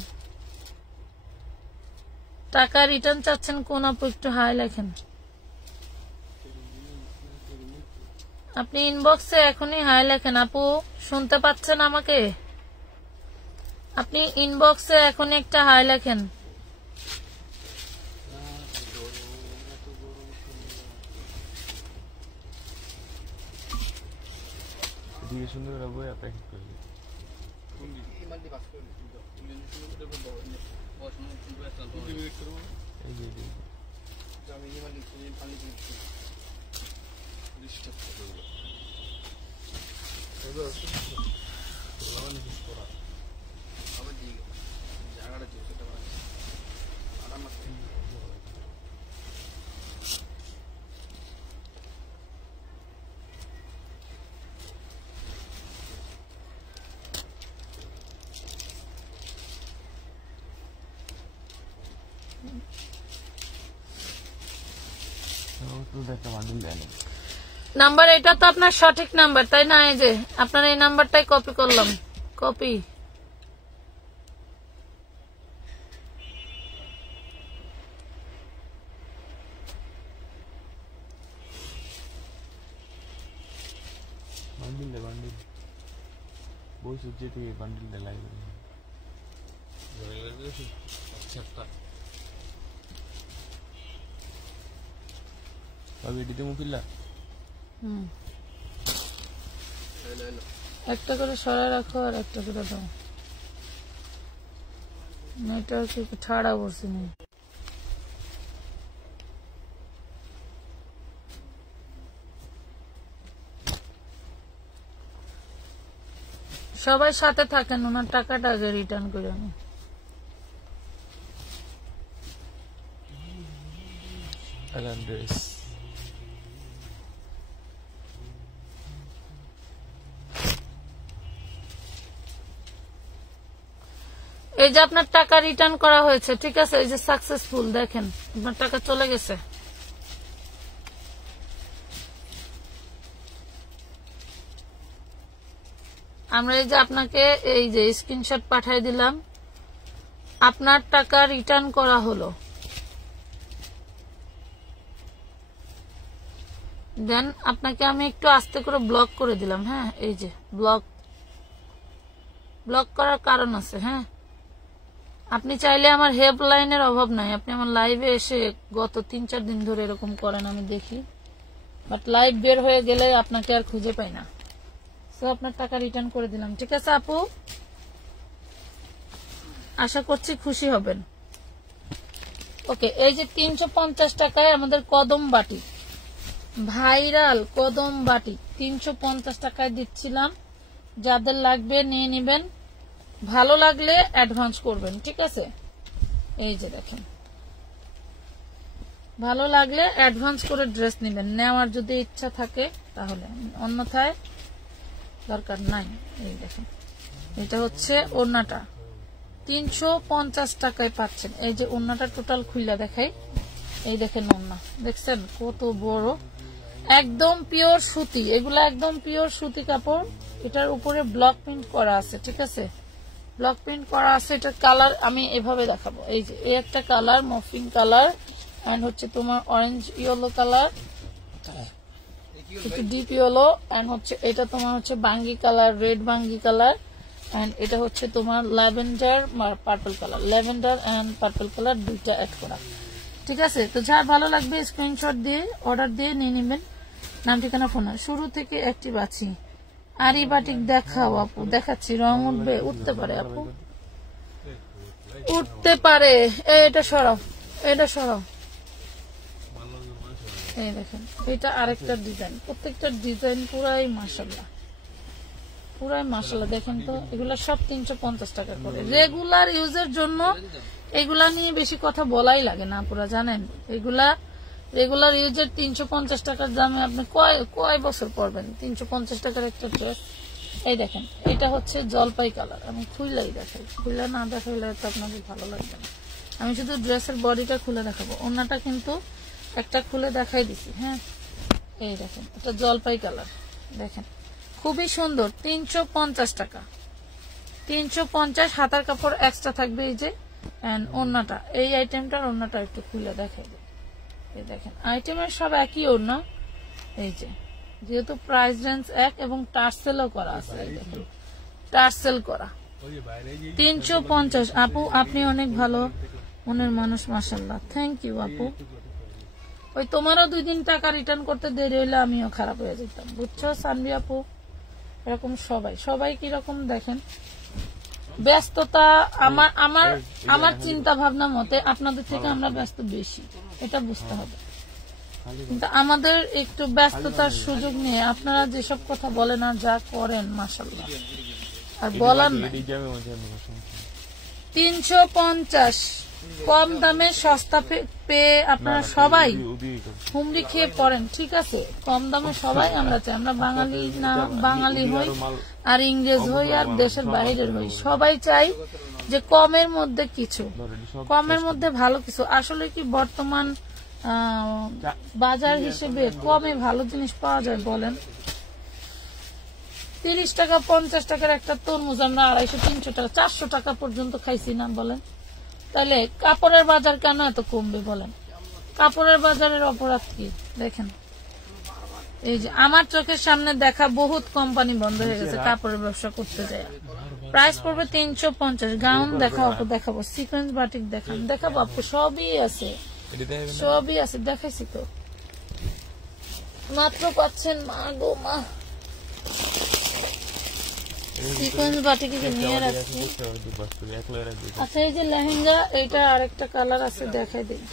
টাকা রিটার্ন চাচ্ছেন কোন আপু? একটু হাই লেখেন। আপনি ইনবক্সে এখনই হাই লেখেন। আপু শুনতে পাচ্ছেন আমাকে? আপনি ইনবক্সে এখনই একটা হাই লেখেন। নাম্বার এটা তো আপনার সঠিক নাম্বার, তাই না? এই যে আপনার এই নাম্বারটাই কপি করলাম, কপি। একটা করে সরাই রাখো আর একটা করে দাও। নেটওয়ার্ক একটু ঠাড়া বসে নেই। সবাই সাথে থাকেন, ওনার টাকাটা আগে রিটার্ন করে আনি। এই যে আপনার টাকা রিটার্ন করা হয়েছে, ঠিক আছে? এই যে সাকসেসফুল, দেখেন আপনার টাকা চলে গেছে। আমরা এই যে আপনাকে এই যে স্ক্রিনশট পাঠিয়ে দিলাম, আপনার টাকা রিটার্ন করা হলো। দেন আপনাকে আমি একটু আস্তে করে ব্লক করে দিলাম। হ্যাঁ, এই যে ব্লক করার কারণ আছে। হ্যাঁ, আপনি চাইলে আমার হেল্পলাইনের অভাব নাই, আপনি আমার লাইভে এসে গত 3-4 দিন ধরে এরকম করেন, আমি দেখি। বাট লাইভ বের হয়ে গেলে আপনাকে আর খুঁজে পাই না। সো আপনার টাকা রিটার্ন করে দিলাম, ঠিক আছে আপু? আশা করছি খুশি হবেন। ওকে, এই যে 350 টাকায় আমাদের কদম বাটি, ভাইরাল কদম বাটি 350 টাকায় দিচ্ছিলাম। যাদের লাগবে নিয়ে নিবেন, ভালো লাগলে অ্যাডভান্স করবেন, ঠিক আছে? এই যে দেখেন, ভালো লাগলে অ্যাডভান্স করে ড্রেস নিবেন, নেওয়ার যদি ইচ্ছা থাকে তাহলে, অন্যথায় দরকার নাই। এই দেখেন, এটা হচ্ছে ওড়নাটা, 350 টাকায় পাচ্ছেন। এই যে ওড়নাটা টোটাল খুইলা দেখাই, এই দেখেন ওড়না, দেখছেন কত বড়, একদম পিওর সুতি, এগুলা একদম পিওর সুতি কাপড়। এটার উপরে ব্লক প্রিন্ট করা আছে, ঠিক আছে? ব্লক প্রিন্ট করা আছে। এটার কালার আমি এভাবে দেখাবো। এই যে এই একটা কালার মফিং কালার, এন্ড হচ্ছে তোমার অরেঞ্জ ইয়েলো কালার, একটু ডিপ ইয়েলো, এন্ড হচ্ছে এটা তোমার হচ্ছে বাঙ্গি কালার, রেড বাঙ্গি কালার, এন্ড এটা হচ্ছে তোমার lavender purple colour, lavender and purple colour দুইটা অ্যাড করা। ঠিক আছে, তো যার ভালো লাগবে স্ক্রিনশট দিয়ে অর্ডার দিয়ে নিয়ে নেবেন। নাম ঠিকানা ফোন। শুরু থেকে অ্যাক্টিভ আছি। আরি বাটিক দেখাও আপু। দেখাচ্ছি। রং উঠবে? উঠতে পারে আপু, উঠতে পারে। এটা সরাও, এটা সরাও। এই দেখেন, এটা আরেকটা ডিজাইন। প্রত্যেকটা ডিজাইন পুরাই মাশাআল্লাহ, পুরাই মাশাআল্লাহ। দেখেন তো, এগুলা সব 350 টাকা করে। রেগুলার ইউজের জন্য এগুলা নিয়ে বেশি কথা বলাই লাগে না পুরা, জানেন। এগুলা রেগুলার ইউজের 350 টাকার দামে আপনি কয় বছর পরবেন 350 টাকার একটা ড্রেস। এই দেখেন, এটা হচ্ছে জলপাই কালার। আমি খুললাই দেখাই, খুলে না দেখাইলে তো আপনাদের ভালো লাগবে না। আমি শুধু ড্রেসের বডিটা খুলে দেখাবো, ওন্নাটা কিন্তু একটা খুলে দেখাই দিছি। হ্যাঁ, এই দেখেন, এটা জলপাই কালার। দেখেন খুবই সুন্দর। 350 টাকা, 350। হাতার কাপড় এক্সট্রা থাকবে। এই যে ওন্নাটা, এই আইটেমটার ওন্নাটা একটু খুলে দেখাই দিই। এই দেখেন, আইটেমের সব একই ওড়না। এই যে যেহেতু প্রাইস রেঞ্জ এক এবং টার্সেলও করা আছে। এই দেখেন, টার্সেল করা। 350। আপু আপনি অনেক ভালো মনের মানুষ, মাশাআল্লাহ। থ্যাংক ইউ আপু। ওই তোমারও 2 দিন টাকা রিটার্ন করতে দেরি হইলে আমিও খারাপ হয়ে যেতাম, বুঝছো সানভি আপু। এরকম সবাই কিরকম দেখেন, ব্যস্ততা। আমার চিন্তা ভাবনা মতে আপনাদের থেকে আমরা ব্যস্ত বেশি, এটা বুঝতে হবে। কিন্তু আমাদের একটু ব্যস্ততার সুযোগ নিয়ে আপনারা যেসব কথা বলেন আর যা করেন, মাশাআল্লাহ, আর বলার না। 350 কম দামে সস্তা পেয়ে আপনারা সবাই হুমড়ি খেয়ে পড়েন। ঠিক আছে, কম দামে সবাই আমরা চাই। আমরা বাঙালি না বাঙালি হই আর ইংরেজ হই আর দেশের বাইরের হই, সবাই চাই যে কমের মধ্যে কিছু, কমের মধ্যে ভালো কিছু। আসলে কি বর্তমান বাজার হিসেবে কমে ভালো জিনিস পাওয়া যায় বলেন? 30 টাকা 50 টাকার একটা তরমুজ আমরা 250 300 টাকা 400 টাকা পর্যন্ত খাইছি না বলেন? তাহলে কাপড়ের বাজার কেন এত কমবে বলেন? কাপড়ের বাজারের অপরাধ কি? দেখেন, এই যে আমার চোখের সামনে দেখা বহুত কোম্পানি বন্ধ হয়ে গেছে কাপড়ের ব্যবসা করতে যায়। প্রাইস পড়বে 350। গাউন দেখাও আপু, দেখাবো। সিকোয়েন্স বাটিক দেখাবো আপু, সবই আছে, সবই আছে, দেখাইছি তো। মাত্র পাচ্ছেন, মা গো মা। সিকোয়েন্স বাটিকে নিয়ে রাখছি। আচ্ছা, এই যে লেহেঙ্গা, এটা আরেকটা কালার আছে, দেখাই দিই।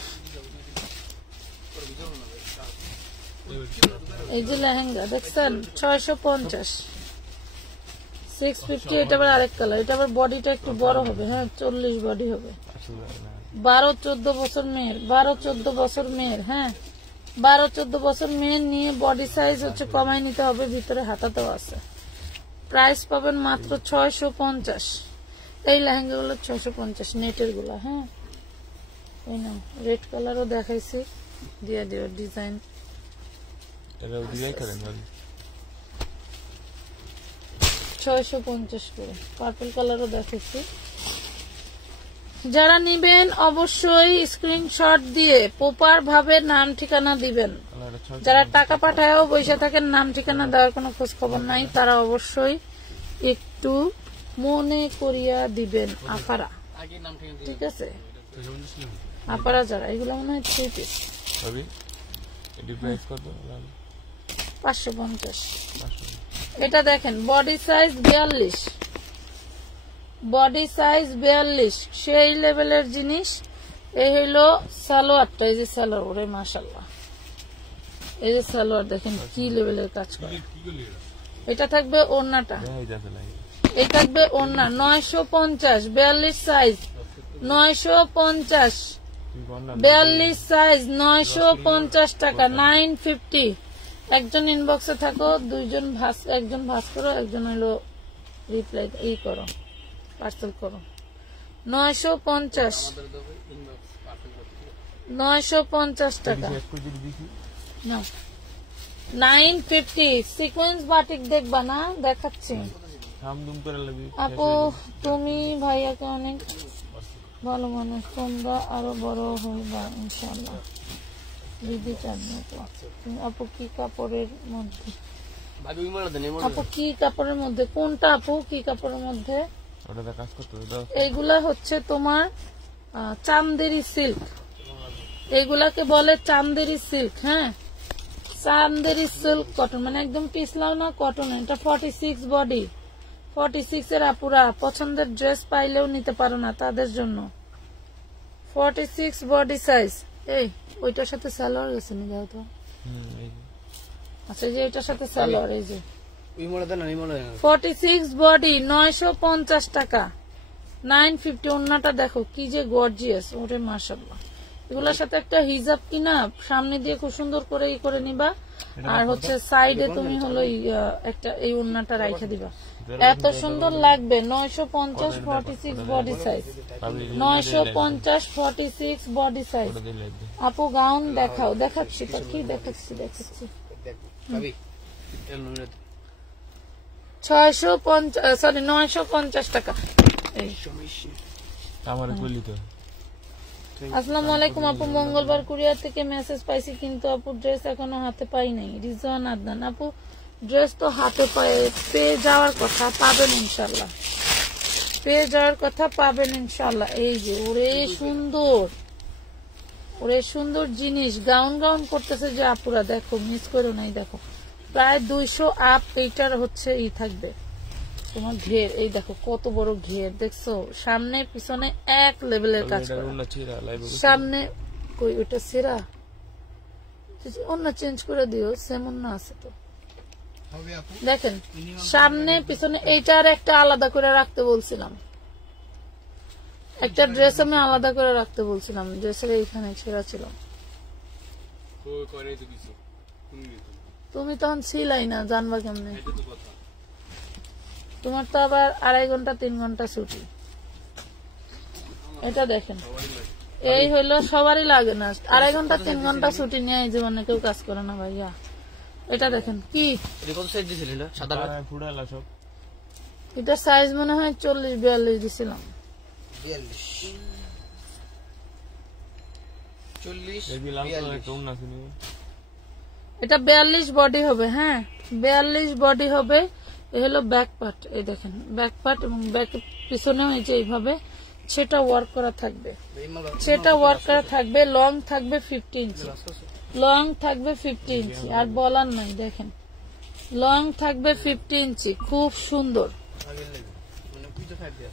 এই যে লেহেঙ্গা দেখছেন, 650, 650। এটা আবার আরেক কালার। এটা আবার বডিটা একটু বড় হবে। হ্যাঁ, 40 বডি হবে। 12-14 বছর মেয়ের, 12-14 বছর মেয়ের। হ্যাঁ, 12-14 বছর মেয়ের নিয়ে বডি সাইজ হচ্ছে কমাই নিতে হবে, ভিতরে হাতাতেও আছে। প্রাইস পাবেন মাত্র 650। এই লেহেঙ্গা গুলো 650, নেটের গুলা। হ্যাঁ, এই না, রেড কালারও দেখাইছি, দিয়ে দিও ডিজাইন। 650 করে। পার্পল কালারও দেখাইছি। যারা নিবেন অবশ্যই স্ক্রিনশট দিয়ে প্রপার ভাবে নাম ঠিকানা দিবেন। যারা টাকা পাঠায়ও বসে থাকেন, নাম ঠিকানা দেওয়ার কোনো খোঁজ খবর নাই, তারা অবশ্যই একটু মনে করিয়া দিবেন আপারা। ঠিক আছে, আপারা যারা, এগুলো মনে হয় 3 পিস। 550। এটা দেখেন, বডি সাইজ 42, বডি সাইজ 42, সেই লেভেলের জিনিস। এই হইলো সালোয়ারটা। এই যে সালোয়ার, ওরে মাশাআল্লাহ, এই যে সালোয়ার দেখেন কি লেভেলের কাজ করে। এটা থাকবে ওড়নাটা, এই থাকবে ওড়না। 950, 42 সাইজ, 950, 42 সাইজ, 950 টাকা, 950। একজন ইনবক্সে থাকো, একজন ভাস করো, একজন হইলো রিপ্লাই করো, পার্সেল করো। 950, 950 টাকা, 950। সিকোয়েন্স বাটিক দেখবা না? দেখাচ্ছি। হামদুম করে লাগবে আপু তুমি ভাইয়াকে অনেক ভালো মানুষ, তোমরা আরো বড় হইবা ইনশাআল্লাহ। দিদি চাঁদনি আপু কি কাপড়ের মধ্যে? ভাবি ওই মালা দেন আপু কি কাপড়ের মধ্যে? কোনটা আপু কি কাপড়ের মধ্যে? ওটা কাজ করতে হবে। এইগুলা হচ্ছে তোমার চান্দেরি সিল্ক, এইগুলাকে বলে চান্দেরি সিল্ক। হ্যাঁ, চান্দেরি সিল্ক কটন, মানে একদম পিছলাও না, কটন। এটা 46 বডি, 46 এর আপুরা পছন্দের ড্রেস পাইলেও নিতে পারো না, তাদের জন্য 46 বডি সাইজ। এই ওইটার সাথে সালোয়ার গেছে নি দাও তো। আচ্ছা, যে এটার সাথে সালোয়ার, এই যে ওই মালা দেন এই মালা দেন 46 বডি 950 টাকা, 950। ওন্নাটা দেখো কি যে গর্জিয়াস, ওরে মাশাআল্লাহ। এগুলোর সাথে একটা হিজাব কিনা সামনে দিয়ে খুব সুন্দর করে ই করে নিবা, আর হচ্ছে সাইডে তুমি হলো একটা এই ওন্নাটা রাইখা দিবা, এত সুন্দর লাগবে। 950 46 বডি সাইজ, 950 46 বডি সাইজ। আপু গাউন দেখাও, দেখাচ্ছি তো, কি দেখাচ্ছি দেখাচ্ছি। ভাবি 950 টাকা। এই আমার বলি তো। আসসালামু আলাইকুম আপু, মঙ্গলবার কুরিয়ার থেকে মেসেজ পাইছি, কিন্তু আপু ড্রেস এখনো হাতে পাই নাই। রিজওয়ান আদনান আপু, ড্রেস তো হাতে পেয়ে যাওয়ার কথা, পাবেন ইনশাল্লাহ, পেয়ে যাওয়ার কথা, পাবেন ইনশাল্লাহ। এই যে ওরে সুন্দর, ওরে সুন্দর জিনিস, গাউন গাউন করতেছে যে আপুরা, দেখো মিস করো নাই, দেখো প্রায় 200 আপ এইটার হচ্ছে ই থাকবে তোমার ঘের। এই দেখো কত বড় ঘের, দেখছো? সামনে পিছনে এক লেভেলের কাজ করা। সামনে কই ওটা সেরা, অন্য চেঞ্জ করে দিও, সেম অন্য আছে তো। দেখেন সামনে পিছনে, এইটার একটা আলাদা করে রাখতে বলছিলাম, একটা ড্রেস আমি আলাদা করে রাখতে বলছিলাম, ড্রেসের এইখানে ছেঁড়া ছিল। তুমি তখন ছিলাই না, জানবা কেমনে? তোমার তো আবার 2.5 ঘন্টা 3 ঘন্টা ছুটি। এটা দেখেন, এই হইলো সবারই লাগে না, 2.5 ঘন্টা 3 ঘন্টা ছুটি নিয়ে এই জীবনে কেউ কাজ করে না ভাইয়া। এটা দেখেন কি, এটা সাইজ মনে হয় 40-42 দিছিলাম। এটা 42 বডি হবে। হ্যাঁ 42 বডি হবে। এ হলো ব্যাক পার্ট, এই দেখেন ব্যাক পার্ট, এবং ব্যাক পিছনেও এই যে এইভাবে সেটা ওয়ার্ক করা থাকবে, সেটা ওয়ার্ক করা থাকবে। লং থাকবে 50 ইঞ্চি, লং থাকবে 50 ইঞ্চি, আর বলার নাই। দেখেন লং থাকবে 50 ইঞ্চি, খুব সুন্দর,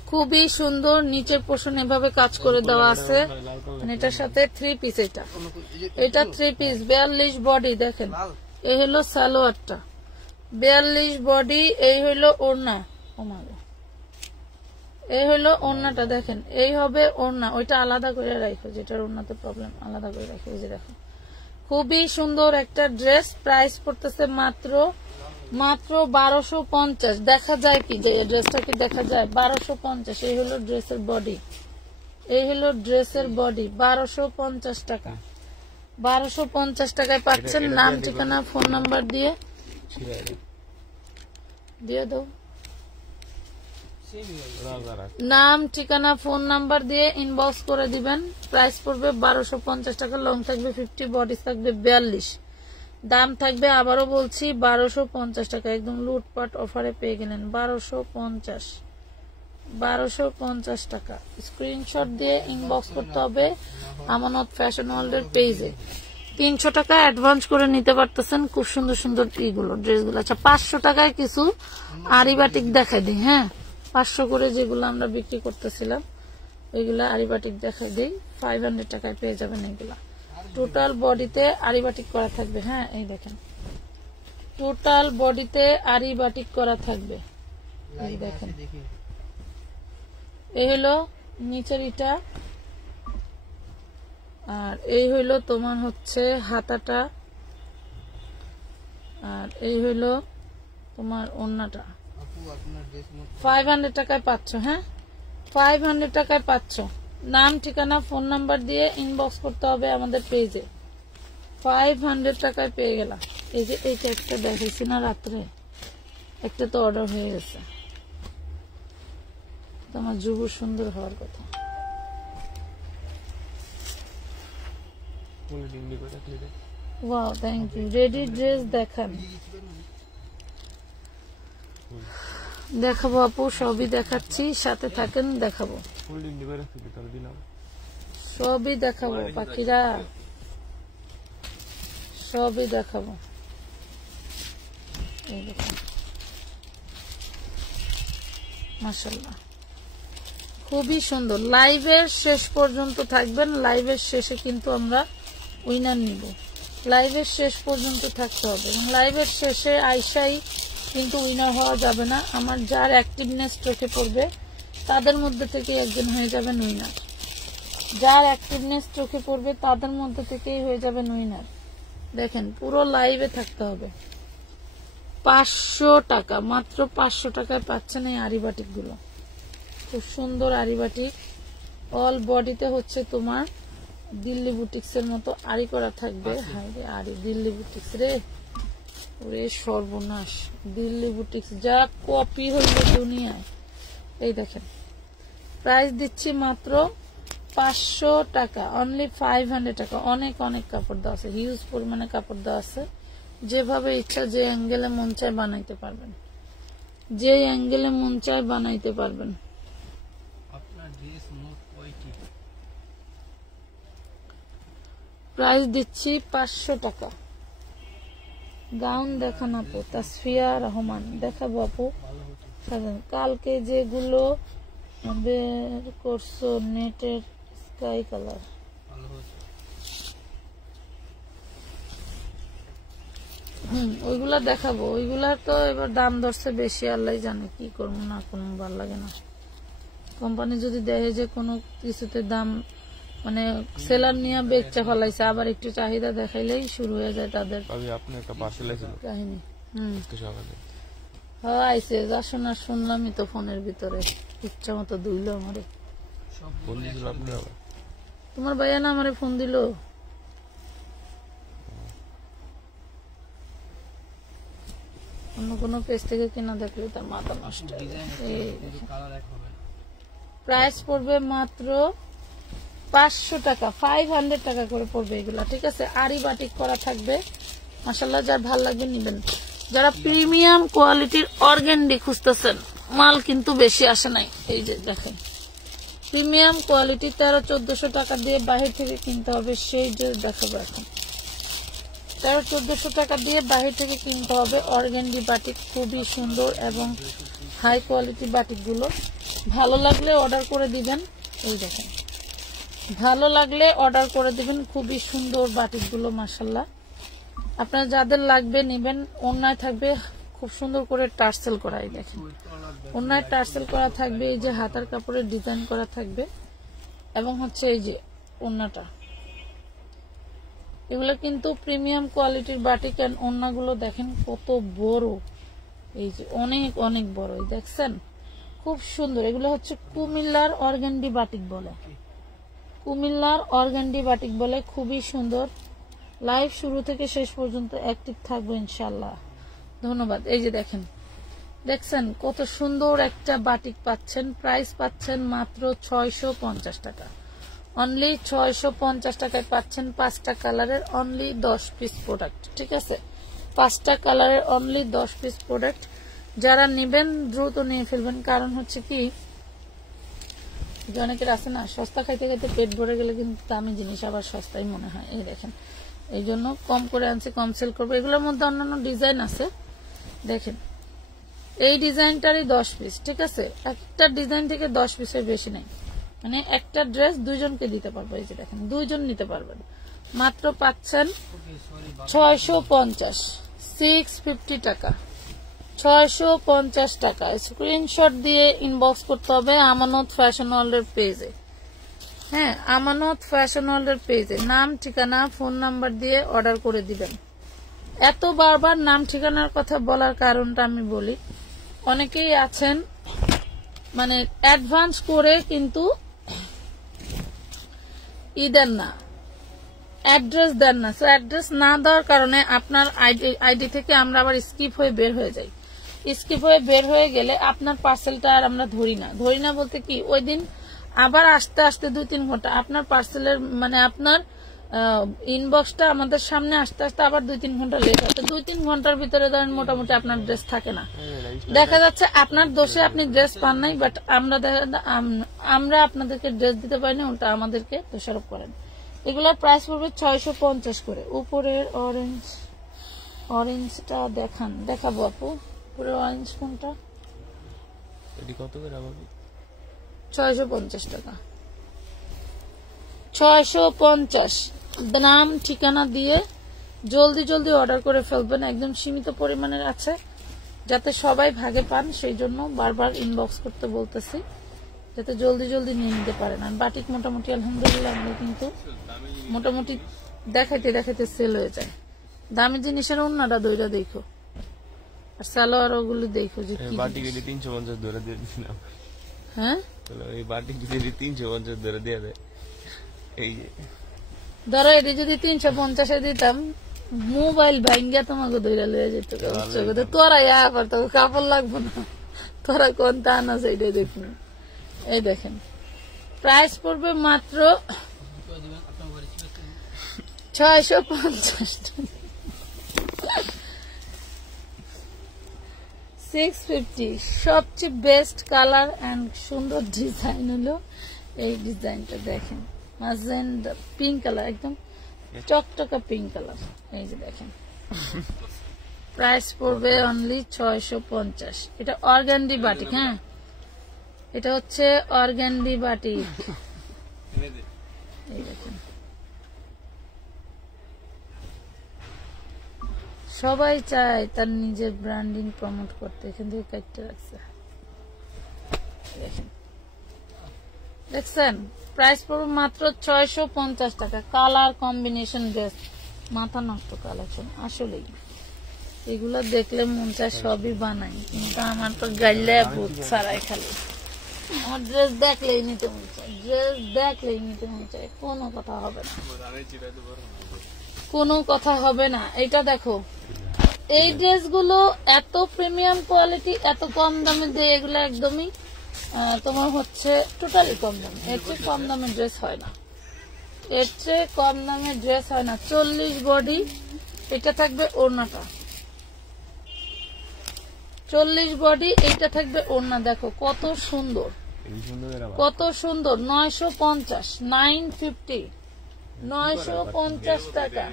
খুবই সুন্দর। নিচের পোর্শন এভাবে কাজ করে দেওয়া আছে, এটার সাথে 3 পিস। এটা 3 পিস, 42 বডি। দেখেন এই হলো সালোয়ারটা, 42 বডি। এই হইলো ওড়না, এই হইলো ওড়নাটা। দেখেন এই হবে ওড়না, ওইটা আলাদা করে রাখো, যেটার ওড়নাতে প্রবলেম আলাদা করে রাখো। এই যে দেখো খুবই সুন্দর একটা ড্রেস, প্রাইস পড়তেছে মাত্র 1250। দেখা যায় কি যে ড্রেসটা কি দেখা যায়? 1250। এই হলো ড্রেসের বডি, এই হলো ড্রেসের বডি, 1250 টাকা। 1250 টাকায় পাচ্ছেন। নাম ঠিকানা ফোন নাম্বার দিয়ে দাও, নাম ঠিকানা ফোন নাম্বার দিয়ে ইনবক্স করে দিবেন। প্রাইস পড়বে 1250 টাকা। লং থাকবে 50, বডি থাকবে 42, দাম থাকবে আবারও বলছি 1250 টাকা। একদম লুটপাট অফারে পেয়ে গেলেন 1250 টাকা। স্ক্রিনশট দিয়ে ইনবক্স করতে হবে আমানত ফ্যাশন ওয়ার্ল্ডের পেজে। 300 টাকা অ্যাডভান্স করে নিতে পারতেছেন খুব সুন্দর সুন্দর এইগুলো ড্রেসগুলো। আচ্ছা 500 টাকায় কিছু আরিবাটিক দেখাই দিই। হ্যাঁ 500 করে যেগুলো আমরা বিক্রি করতেছিলাম ওইগুলো আরিবাটিক দেখাই দিই। 500 টাকায় পেয়ে যাবেন এগুলা। টোটাল বডিতে আরিবাটিক করা থাকবে। হ্যাঁ এই দেখেন টোটাল বডিতে আরিবাটিক করা থাকবে। এই দেখেন এই হলো নিচের ইটা, আর এই হইলো তোমার হচ্ছে হাতাটা, আর এই হইলো তোমার ওড়নাটা। 500 টাকায় পাচ্ছ। হ্যাঁ 500 টাকায় পাচ্ছ। নাম ঠিকানা ফোন নাম্বার দিয়ে ইনবক্স করতে হবে আমাদের পেজে। 500 টাকায় পেয়ে গেলাম। এই যে এইটা একটা দেখাইছি না রাত্রে, একটা তো অর্ডার হয়ে গেছে। তো আমার যুব সুন্দর হওয়ার কথা। Wow, thank you. Ready dress দেখান, দেখাবো আপু, সবই দেখাচ্ছি, সাথে থাকেন, দেখাবো সবই দেখাবো পাখিরা, সবই দেখাবো। এই দেখুন মাশাআল্লাহ, খুবই সুন্দর। লাইভের শেষ পর্যন্ত থাকবেন, লাইভের শেষে কিন্তু আমরা উইনার নিব। লাইভের শেষ পর্যন্ত থাকতে হবে, এবং লাইভের শেষে আইসাই কিন্তু উইনার হওয়া যাবে না। আমার যার অ্যাক্টিভনেস চোখে পড়বে তাদের মধ্যে থেকে একজন হয়ে যাবেন উইনার। যার অ্যাক্টিভনেস চোখে পড়বে তাদের মধ্যে থেকেই হয়ে যাবেন উইনার। দেখেন, পুরো লাইভে থাকতে হবে। 500 টাকা, মাত্র 500 টাকায় পাচ্ছেন এই আরিবাটিক গুলো। খুব সুন্দর আরিবাটিক, অল বডিতে হচ্ছে তোমার দিল্লি বুটিক্স এর মতো আরি করা থাকবে। হায় রে, আরি দিল্লি বুটিক্স রে, ওরে সর্বনাশ, দিল্লি বুটিক্স যা কপি হইল দুনিয়ায়। এই দেখেন, প্রাইস দিচ্ছি মাত্র 500 টাকা, অনলি 500 টাকা। অনেক অনেক কাপড় দেওয়া আছে, হিউজ পরিমাণে কাপড় দেওয়া আছে। যেভাবে ইচ্ছা, যে অ্যাঙ্গেলে মন চায় বানাইতে পারবেন, যে অ্যাঙ্গেলে মন চায় বানাইতে পারবেন। প্রাইস দিচ্ছি 500 টাকা। গাউন দেখান আপু, তাসফিয়া রহমান, দেখাবো আপু। কালকে যেগুলো বের করছো নেটের স্কাই কালার, ওইগুলা দেখাবো। ওইগুলা তো এবার দাম ধরছে বেশি, আল্লাহ জানে কি করবো না করবো, ভালো লাগে না। কোম্পানি যদি দেখে যে কোনো কিছুতে দাম মানে সেলার নিয়ে বেচা ফেলাইছে, আবার একটু চাহিদা দেখাইলেই শুরু হয়ে যায় তাদের কাহিনী। হ্যাঁ আইসে, যা শোনার শুনলামই তো ফোনের ভিতরে, ইচ্ছা মতো দুইল আমারে। তোমার ভাইয়া না আমারে ফোন দিল, অন্য কোনো পেজ থেকে কিনা দেখলে তার মাথা নষ্ট। প্রাইস পড়বে মাত্র 500 টাকা, 500 টাকা করে পড়বে এগুলা, ঠিক আছে। আরি বাটিক করা থাকবে, মাশাআল্লাহ, যার ভাল লাগবে নিবেন। যারা প্রিমিয়াম কোয়ালিটির অর্গানডি খুঁজতেছেন, মাল কিন্তু বেশি আসে নাই। এই যে দেখেন, প্রিমিয়াম কোয়ালিটি 1300-1400 টাকা দিয়ে বাহির থেকে কিনতে হবে, সেই যে দেখাবো এখন। 1300-1400 টাকা দিয়ে বাহির থেকে কিনতে হবে অর্গানডি বাটিক, খুবই সুন্দর এবং হাই কোয়ালিটি বাটিক গুলো। ভালো লাগলে অর্ডার করে দিবেন। এই দেখেন, ভালো লাগলে অর্ডার করে দিবেন, খুবই সুন্দর বাটিক গুলো মাশাআল্লাহ। আপনার যাদের লাগবে নেবেন। ওন্নায় থাকবে খুব সুন্দর করে টার্সেল করা, এই দেখেন ওন্নায় টার্সেল করা থাকবে, এই যে হাতার কাপড়ের ডিজাইন করা থাকবে, এবং হচ্ছে এই যে ওন্নাটা, এগুলো কিন্তু প্রিমিয়াম কোয়ালিটির বাটিক। এন্ড ওন্নাগুলো দেখেন কত বড়, এই যে অনেক অনেক বড়, দেখছেন খুব সুন্দর। এগুলো হচ্ছে কুমিল্লার অর্গানডি বাটিক বলে, কুমিল্লার অর্গানডি বাটিক বলে, খুবই সুন্দর। লাইভ শুরু থেকে শেষ পর্যন্ত অ্যাক্টিভ থাকবো ইনশাআল্লাহ। ধন্যবাদ। এই যে দেখেন, দেখছেন কত সুন্দর একটা বাটিক পাচ্ছেন। প্রাইস পাচ্ছেন মাত্র 650 টাকা, অনলি 650 টাকায় পাচ্ছেন। 5টা কালারের অনলি 10 পিস প্রোডাক্ট, ঠিক আছে। 5টা কালারের অনলি 10 পিস প্রোডাক্ট। যারা নেবেন দ্রুত নিয়ে ফেলবেন, কারণ হচ্ছে কি অনেকের আছে না, সস্তা খাইতে খাইতে পেট ভরে গেলে কিন্তু দামি জিনিস আবার সস্তাই মনে হয়। এই দেখেন, এই জন্য কম করে আনছি, কম সেল করবো। এগুলোর মধ্যে অন্যান্য ডিজাইন আছে, দেখেন এই ডিজাইনটারই 10 পিস, ঠিক আছে। একটা ডিজাইন থেকে 10 পিসের বেশি নেই, মানে একটা ড্রেস দুইজনকে দিতে পারবো। এই যে দেখেন, দুইজন নিতে পারবেন। মাত্র পাচ্ছেন 650, 650 টাকা, 650 টাকা। স্ক্রিনশট দিয়ে ইনবক্স করতে হবে আমানত ফ্যাশন ওয়ার্ল্ডের পেজে। হ্যাঁ, আমানত ফ্যাশন ওয়ার্ল্ডের পেজে নাম, ঠিকানা, ফোন নাম্বার দিয়ে অর্ডার করে দিবেন। এত বারবার নাম ঠিকানার কথা বলার কারণটা আমি বলি, অনেকেই আছেন মানে অ্যাডভান্স করে কিন্তু দেন না, অ্যাড্রেস দেন না। সো অ্যাড্রেস না দেওয়ার কারণে আপনার আইডি থেকে আমরা আবার স্কিপ হয়ে বের হয়ে যাই। স্কিপ হয়ে বের হয়ে গেলে আপনার পার্সেলটা আর আমরা ধরি না বলতে কি ওই দিন আবার আসতে আসতে 2-3 ঘন্টা আপনার পার্সেলের মানে আপনার ইনবক্সটা আমাদের সামনে আসতে আসতে আবার 2-3 ঘন্টা লেট হয়। তো 2-3 ঘন্টার ভিতরে ধরেন মোটামুটি আপনার ড্রেস থাকে না, দেখা যাচ্ছে আপনার দোষে আপনি ড্রেস পান নাই, বাট আমরা আপনাদেরকে ড্রেস দিতে পারিনি, উল্টা আমাদেরকে দোষারোপ করেন। এগুলোর প্রাইস পড়বে 650 করে। উপরের অরেঞ্জটা দেখাবো আপু, উপরের অরেঞ্জ কোনটা? এটি কত করে ভাবি? 650 টাকা। 650 নাম ঠিকানা দিয়ে জলদি জলদি অর্ডার করে ফেলবেন, একদম সীমিত পরিমাণের আছে যাতে সবাই ভাগে পান, সেই জন্য বারবার ইনবক্স করতে বলতেছি যাতে জলদি জলদি নিয়ে নিতে পারেন। আর বাটিক মোটামুটি আলহামদুলিল্লাহ আমরা কিন্তু মোটামুটি দেখাইতে সেল হয়ে যায়। দামি জিনিসের অন্যটা দইটা দেখো, আর সালোয়ার ওগুলো দেখো যে কি বাটিক এটি 350 ধরে দিয়ে দিলাম। হ্যাঁ এই বাটিক যদি 350 ধরে দিয়ে দেয়, এই যে ধরো এটি যদি 350 দিতাম মোবাইল ভাঙ্গা তোমাকে দইরা লয়ে যেত। তোরা আবার তো কাপড় লাগবো না, তোরা কোন তা না সেইটা দেখুন। এই দেখেন প্রাইস পড়বে মাত্র 650 টাকা। 650। সবচেয়ে বেস্ট কালার এন্ড সুন্দর ডিজাইন হলো এই ডিজাইনটা দেখেন, ম্যাজেন্ডা পিঙ্ক কালার, একদম চকচকা পিঙ্ক কালার। এই যে দেখেন প্রাইস পড়বে অনলি 650। এটা অর্গান্ডি বাটিক, হ্যাঁ এটা হচ্ছে অর্গান্ডি বাটিক। এই দেখেন সবাই চায় তার নিজের ব্র্যান্ডিং প্রমোট করতে, এখান থেকে কাটতে রাখছে। দেখছেন প্রাইস পড়বে মাত্র 650 টাকা। কালার কম্বিনেশন ড্রেস, মাথা নষ্ট কালেকশন। আসলেই এগুলো দেখলে মন চায় সবই বানাই, কিন্তু আমার তো গাইলে ভূত ছাড়াই খালি। আমার ড্রেস দেখলেই নিতে মন চায়, কোনো কথা হবে না। এটা দেখো এই ড্রেসগুলো এত প্রিমিয়াম কোয়ালিটি, এত কম দামে দিয়ে এগুলো একদমই তোমার হচ্ছে টোটালি কম দামে। এর চেয়ে কম দামের ড্রেস হয় না, 40 বডি। এটা থাকবে ওড়নাটা 40 বডি, এইটা থাকবে ওড়না। দেখো কত সুন্দর 950, 950, 950 টাকা,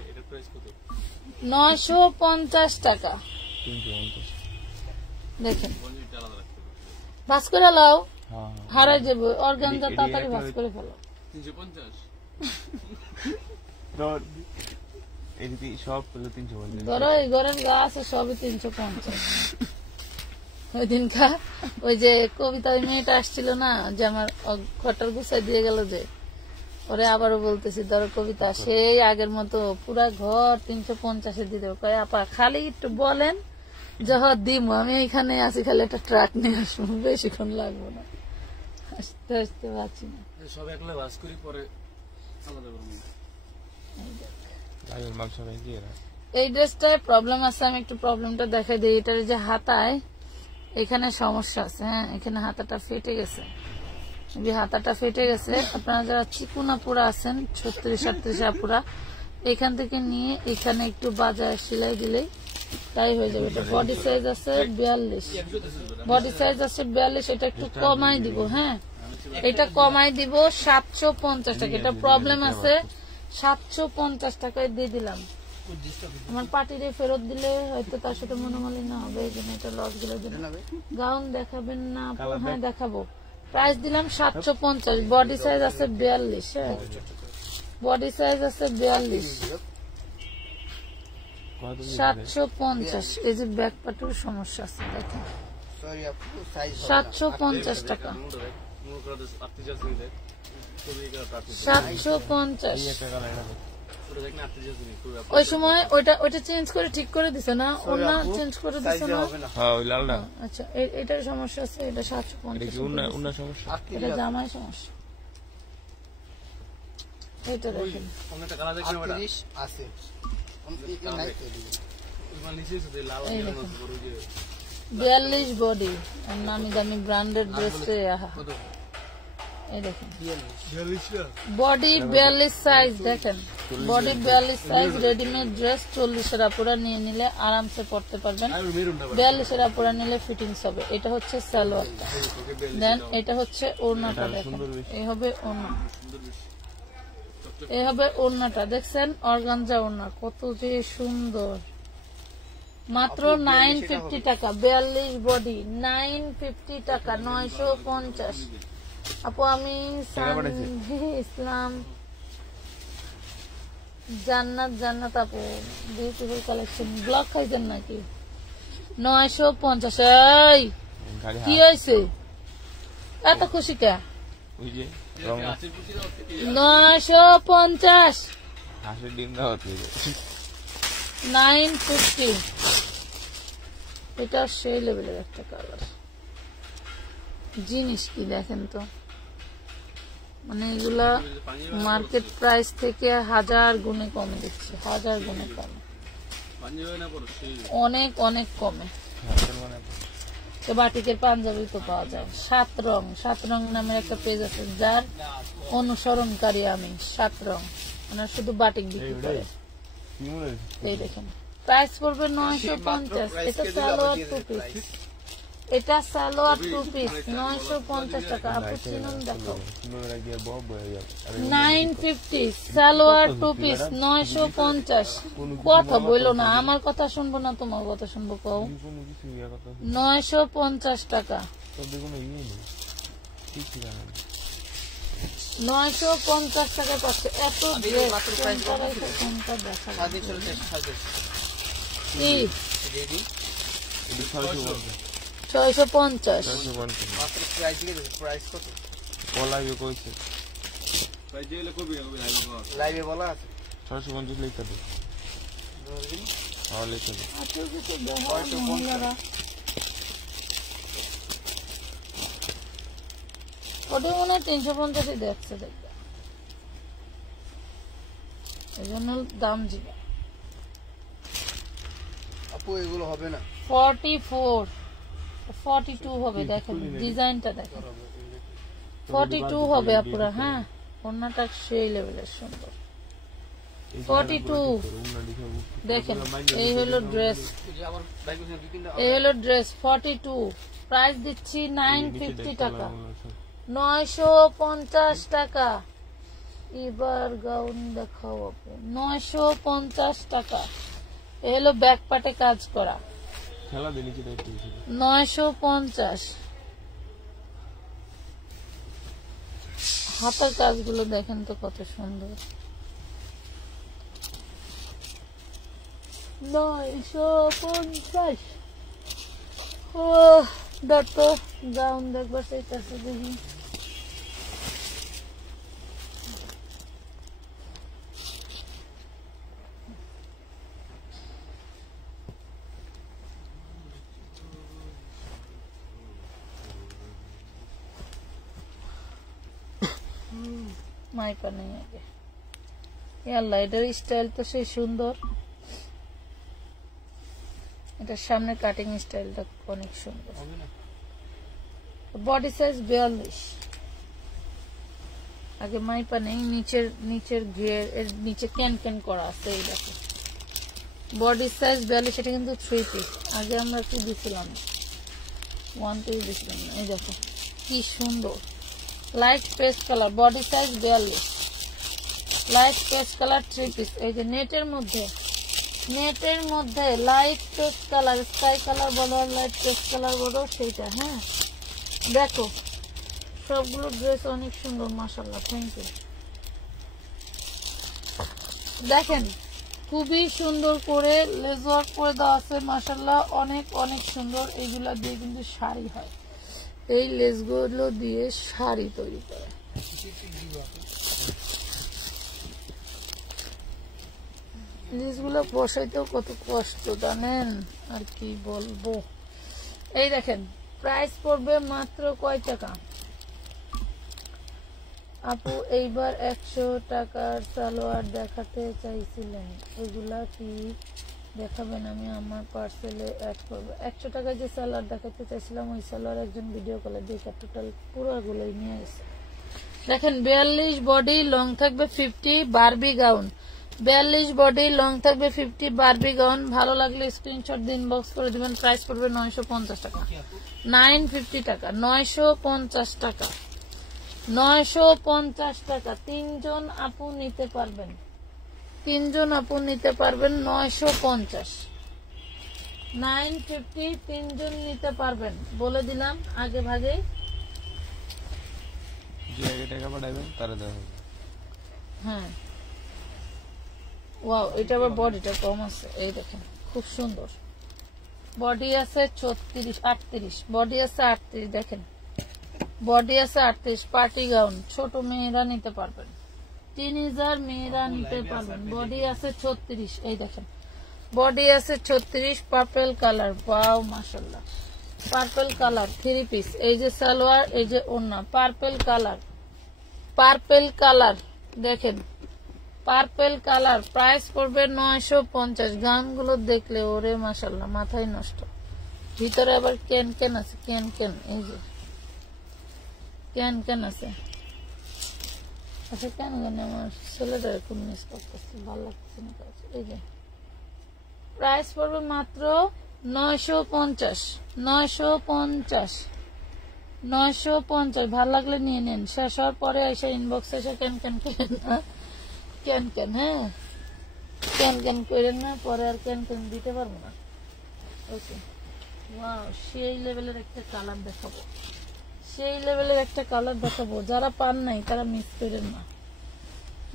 950 টাকা। দেখেন ভাস করে লাও, হারাই যাবে অর্গানজা, তাড়াতাড়ি ভাস করে ফেলো। 350 সব 350 ধরো এই ঘরের গা আছে সবই 350। ওই দিনকা ওই যে কবিতা ওই মেয়েটা আসছিল না, যে আমার ঘরটার গুছাই দিয়ে গেল, যে ওরে আবারও বলতেছি ধরো কবিতা সেই আগের মতো পুরা ঘর 350 দিতে কয় আপা খালি একটু বলেন যখন দিব, আমি এখানে আছি, খালি একটা ট্রাক নিয়ে আসবো, বেশিক্ষণ লাগবো না, আসতে পারছি না। সব একলা বাস করি পরে এই ড্রেসটায় প্রবলেম আছে, আমি একটু প্রবলেমটা দেখাই দিই। এটার যে হাতায় এখানে সমস্যা আছে, হ্যাঁ এখানে হাতাটা ফেটে গেছে, আপনারা যারা চিকুনাপুরা আছেন 36-38 আপুরা, এখান থেকে নিয়ে এখানে একটু বাজার সেলাই দিলেই তাই হয়ে যাবে। এটা বডি সাইজ আছে 42, এটা একটু কমাই দিব, হ্যাঁ এটা কমাই দিব 750 টাকা। এটা প্রবলেম আছে 750 টাকায় দিয়ে দিলাম। আমার পার্টিরে ফেরত দিলে হয়তো তার সাথে মনোমালিন্য হবে, এই জন্য এটা লস গুলো দিলাম। গাউন দেখাবেন না? হ্যাঁ দেখাবো। প্রাইস দিলাম 750, বডি সাইজ আছে 42, হ্যাঁ বডি সাইজ আছে 42, 750। এই যে ব্যাক পার্টের সমস্যা আছে দেখেন, 750 টাকা, 750। ওই সময় ওইটা চেঞ্জ করে ঠিক করে দিছে না, ওনা চেঞ্জ করে দিছে না? আচ্ছা এটার সমস্যা আছে, এটা 750, এটা জামাই সমস্যা। এটা দেখেন 42 বডি, নামি দামি ব্র্যান্ডেড ড্রেস। এই দেখেন বডি 42 সাইজ, দেখেন বডি 42 সাইজ রেডিমেড ড্রেস। 40-এর আপুরা নিয়ে নিলে আরামসে পড়তে পারবেন। 42-এর আপুরা নিলে ফিটিংস হবে। এটা হচ্ছে সালোয়ারটা, দেন এটা হচ্ছে ওড়নাটা। দেখেন এই হবে ওড়না, এই হবে ওড়নাটা। দেখছেন অর্গানজা ওড়না কত যে সুন্দর। মাত্র 950 টাকা। 42 বডি 950 টাকা, 950। আপু আমি ইসলাম জান্নাত আপু বিউটিফুল কালেকশন। ব্লক খাইছেন নাকি? 950। এই কি হয়েছে এত খুশি কে? 950 950। এটা সেই লেভেলের একটা কালার। জিনিস কি দেখেন তো, মানে এগুলা মার্কেট প্রাইস থেকে 1000 গুণে কমে দিচ্ছে, 1000 গুণে কমে, অনেক অনেক কমে। তো বাটিকের পাঞ্জাবি তো পাওয়া যায়। 7 রং নামের একটা পেজ আছে, যার অনুসরণকারী আমি। 7 রং মানে শুধু বাটিক বিক্রি করে। এই দেখেন প্রাইস পড়বে 950। এটা সালোয়ার 2 পিস, এটা সালোয়ার 2 পিস 950 টাকা। আপু চিনুন দেখো 950 সালোয়ার 2 পিস 950। কথা বললো না, আমার কথা শুনবো না তোমার কথা শুনবো? কও 950 টাকা, 950 টাকা পাচ্ছে। এত ড্রেস কোনটা দেখা কি 650। ওটা মনে হয় 350 দেখছে, দেখবে এই জন্য দাম জিবে। আপু এগুলো হবে না। 44 42 হবে। দেখেন ডিজাইনটা দেখেন, 42 হবে আপুরা। হ্যাঁ ওড়নাটা সেই লেভেলের সুন্দর। 42 দেখেন। এই হলো ড্রেস, এই হলো ড্রেস 42। প্রাইস দিচ্ছি 950 টাকা, 950 টাকা। এবার গাউন দেখাও আপু, 950 টাকা। এই হলো ব্যাক পার্টে কাজ করা, 950। হাতের কাজগুলো দেখেন তো কত সুন্দর। 950। ও দেখো গাউন দেখবার চাইতেছে, দেখি মাইপা নেই আগে। আল্লাহ এটার স্টাইল তো সেই সুন্দর। এটার সামনে কাটিং স্টাইলটা অনেক সুন্দর। Body size 42। আগে মাইপা নেই, নিচের ঘের এর নিচে ক্যান ক্যান করা আছে। এই দেখো বডি সাইজ 42। এটা কিন্তু 3 পিস। আগে আমরা কি দিছিলাম, 1 পিস দিছিলাম। এই দেখো কি সুন্দর light paste colour, body size 42, light paste colour 3 piece. এই যে নেটের মধ্যে light paste colour, sky colour বলো লাইট পেস্ট কালার বলো সেইটা। হ্যাঁ দেখো সবগুলো ড্রেস অনেক সুন্দর মাশাআল্লাহ, থ্যাংক ইউ। দেখেন খুবই সুন্দর করে লেস ওয়ার্ক করে দেওয়া আছে মাশাআল্লাহ, অনেক অনেক সুন্দর। এইগুলা দিয়ে কিন্তু শাড়ি হয়, এই লেসগুলো দিয়ে শাড়ি তৈরি করে। লেসগুলো বসাইতেও কত কষ্ট জানেন, আর কি বলবো। এই দেখেন প্রাইস পড়বে মাত্র কয় টাকা আপু? এইবার 100 টাকার সালোয়ার দেখাতে চাইছিলেন, এগুলা কি দেখাবেন, আমি আমার পার্সেলে অ্যাড করবো। 100 টাকায় যে সালোয়ার দেখাতে চাইছিলাম ওই সালোয়ার একজন ভিডিও কলে দেখে টোটাল পুরোগুলোই নিয়ে গেছে। দেখেন 42 বডি, লং থাকবে 50, বারবি গাউন। 42 বডি, লং থাকবে 50, বারবি গাউন। ভালো লাগলে স্ক্রিনশট দিয়ে ইনবক্স করে দিবেন। প্রাইস পড়বে 950 টাকা, 950 টাকা, 950 টাকা, 950 টাকা। 3 জন আপু নিতে পারবেন, 3 জন আপু নিতে পারবেন। 950, 950, 3 জন নিতে পারবেন। বলে দিলাম আগে ভাগে। যে আগে টাকা পাঠাবেন তারা দেওয়া হবে। হ্যাঁ, ওয়াও, এটা আবার বডিটা কম আছে। এই দেখেন খুব সুন্দর বডি আছে। 36, 38 বডি আছে। 38 দেখেন বডি আছে 38। পার্টি গাউন, ছোট মেয়েরা নিতে পারবেন, টিনেজার মেয়েরা নিতে পারবেন। বডি আছে 36, এই দেখেন বডি আছে 36। পার্পল কালার, ওয়াও মাশাআল্লাহ, পার্পল কালার 3 পিস। এই যে সালোয়ার, এই যে ওড়না, পার্পল কালার, পার্পল কালার দেখেন, পার্পল কালার। প্রাইস পড়বে 950। গাউনগুলো দেখলে ওরে মাশাআল্লাহ মাথায় নষ্ট। ভিতরে আবার কেন কেন আছে, কেন কেন, এই যে কেন কেন আছে। আচ্ছা কেন জানি আমার ছেলেটা খুব মিস করতেছে, ভালো লাগছে না। এই যে প্রাইস পড়বে মাত্র 950, 950, 950। ভালো লাগলে নিয়ে নেন। শেষ হওয়ার পরে এসে ইনবক্সে এসে কেন কেন করেন না, কেন কেন, হ্যাঁ কেন কেন করেন না, পরে আর কেন কেন দিতে পারবো না। ওকে, ওয়াও, সেই লেভেলের একটা কালার দেখাবো, সেই লেভেলের একটা কালার দেখাবো। যারা পান নাই তারা মিস করেন না,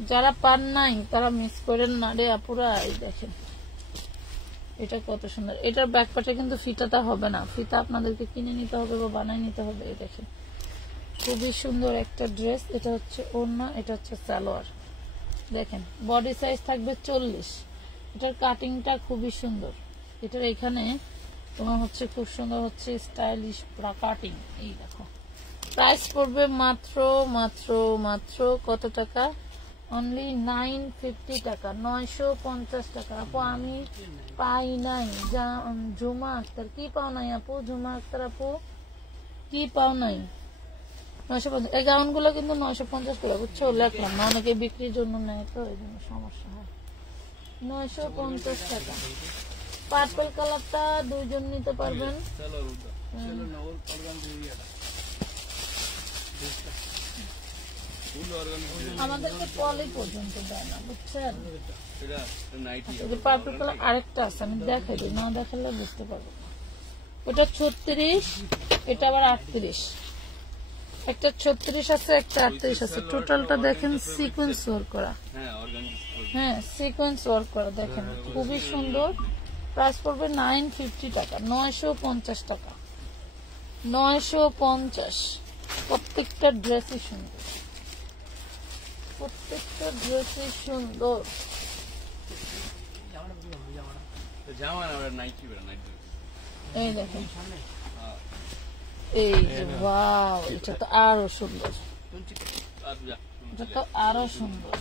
যারা পান নাই তারা মিস করেন না রে আপুরা। এই দেখেন এটা কত সুন্দর। এটার ব্যাকপার্টে কিন্তু ফিতাটা হবে না, ফিতা আপনাদেরকে কিনে নিতে হবে বা বানাই নিতে হবে। এই দেখেন খুবই সুন্দর একটা ড্রেস। এটা হচ্ছে ওড়না, এটা হচ্ছে সালোয়ার। দেখেন বডি সাইজ থাকবে 40। এটার কাটিংটা খুবই সুন্দর। এটার এখানে তোমার হচ্ছে খুব সুন্দর হচ্ছে স্টাইলিশ কাটিং। এই দেখো প্রাইস পড়বে মাত্র মাত্র মাত্র কত টাকা, অনলি 950 টাকা, 950 টাকা। আপু আমি পাই নাই, ঝুমা আক্তার কি পাও নাই আপু, ঝুমা আক্তার আপু কি পাও নাই। 950। এই গাউন গুলো কিন্তু 950 করে, বুঝছো, লেখলাম না, অনেকে বিক্রির জন্য নেয় তো এই জন্য সমস্যা হয়। 950 টাকা। পার্পল কালারটা 2 জন নিতে পারবেন। আমাদেরকে পলি পর্যন্ত দেয় না, বুঝছেন। পার্পল কালার আরেকটা আছে, আমি দেখাই দিই, না দেখালে বুঝতে পারবো না। ওটা 36, এটা আবার 38। একটা 36 আছে, একটা 38 আছে। টোটালটা দেখেন সিকোয়েন্স ওয়ার্ক করা, হ্যাঁ সিকোয়েন্স ওয়ার্ক করা দেখেন খুবই সুন্দর। প্রাইস পড়বে 950 টাকা, 950 টাকা, 950। প্রত্যেকটা ড্রেসই সুন্দর, প্রত্যেকটা ড্রেসই সুন্দর। এই দেখেন, এই যে ওয়াও, এটা তো আরো সুন্দর, এটা তো আরো সুন্দর।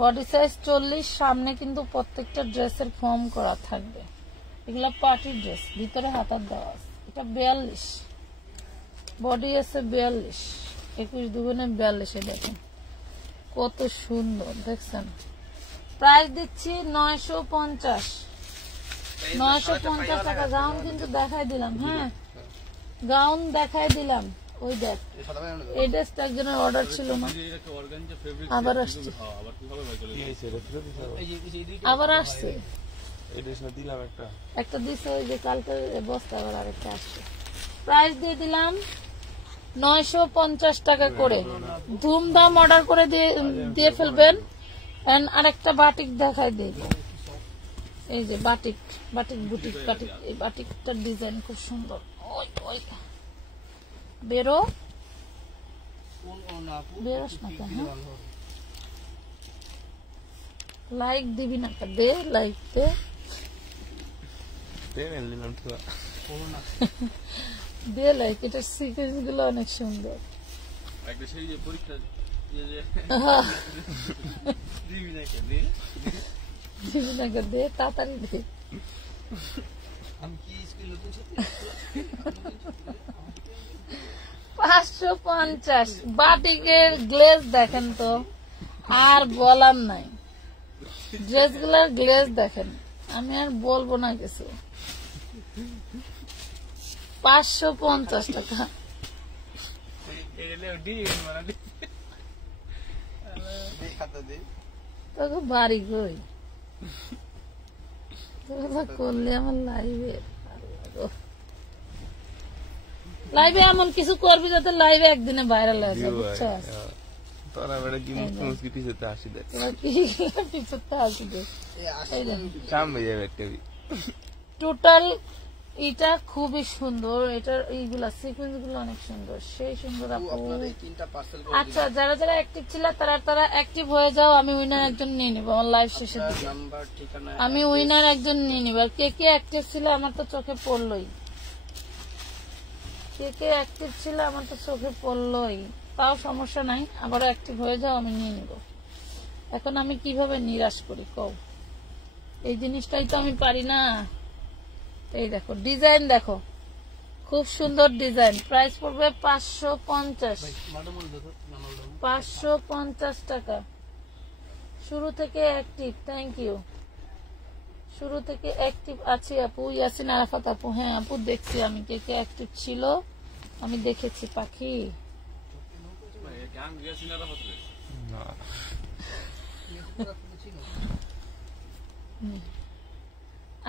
Body size 40। সামনে কিন্তু প্রত্যেকটা ড্রেসের ফর্ম করা থাকবে। এগুলা পার্টি ড্রেস, ভিতরে হাতার দেওয়া আছে। এটা 42, বডি আছে 42, 21 দুগুণে 42। দেখেন কত সুন্দর, দেখছেন। প্রাইস দিচ্ছি 950, 950 টাকা। গাউন কিন্তু দেখাই দিলাম, হ্যাঁ গাউন দেখাই দিলাম। ওই দেখ, এই ড্রেসটা একজনের অর্ডার ছিল না, আবার আসছে, আবার আসছে। একটা দিচ্ছে ওই যে কালকে বস্তা, আবার আরেকটা আসছে। প্রাইস দিয়ে দিলাম 950 টাকা করে। ধুমধাম অর্ডার করে দিয়ে ফেলবেন। আরেকটা বাটিক দেখাই দিই, এই যে বাটিক, বাটিক বুটিক বাটিক। এই বাটিকটার ডিজাইন খুব সুন্দর। ওই বেরো বেরোস না কেন, লাইক দিবি না, দে লাইক দে, দে লাইক। এটার সিকোয়েন্স গুলো অনেক সুন্দর। দে তাড়াতাড়ি দে। 550 বাটিকের গ্লেজ দেখেন তো, আর বলার নাই। ড্রেস গুলার গ্লেজ দেখেন, আমি আর বলবো না কিছু। 550 টাকা। তোকে বাড়ি কই তোকে করলে আমার লাইভে এমন কিছু করবি যাতে লাইভে একদিনে ভাইরাল হয়ে যায়, বুঝছস? তোরা বেটা কি মুসকি পিছতে আসি দে, তোরা কি পিছতে আসি দে। সামনে যাবে একটা টোটাল এটা খুবই সুন্দর, এটার এইগুলা সিকোয়েন্স গুলো অনেক সুন্দর, সেই সুন্দর আপু। আচ্ছা, যারা যারা অ্যাক্টিভ ছিল তারা অ্যাক্টিভ হয়ে যাও, আমি উইনার একজন নিয়ে নিবো আমার লাইভ শেষের দিকে। আমি উইনার একজন নিয়ে নিব। কে কে অ্যাক্টিভ ছিল আমার তো চোখে পড়লই, কে কে অ্যাক্টিভ ছিল আমার তো চোখে পড়লই। তাও সমস্যা নাই, আবারও অ্যাক্টিভ হয়ে যাও, আমি নিয়ে নিব। এখন আমি কিভাবে নিরাশ করি কও? এই জিনিসটাই তো আমি পারি না। এই দেখো ডিজাইন, দেখো খুব সুন্দর ডিজাইন। প্রাইস পড়বে 550 টাকা। শুরু থেকে অ্যাক্টিভ, থ্যাংক ইউ। শুরু থেকে অ্যাক্টিভ আছি আপু। ইয়াসিন আরাফাত আপু, হ্যাঁ আপু দেখছি আমি কে কে অ্যাক্টিভ ছিল, আমি দেখেছি। পাখি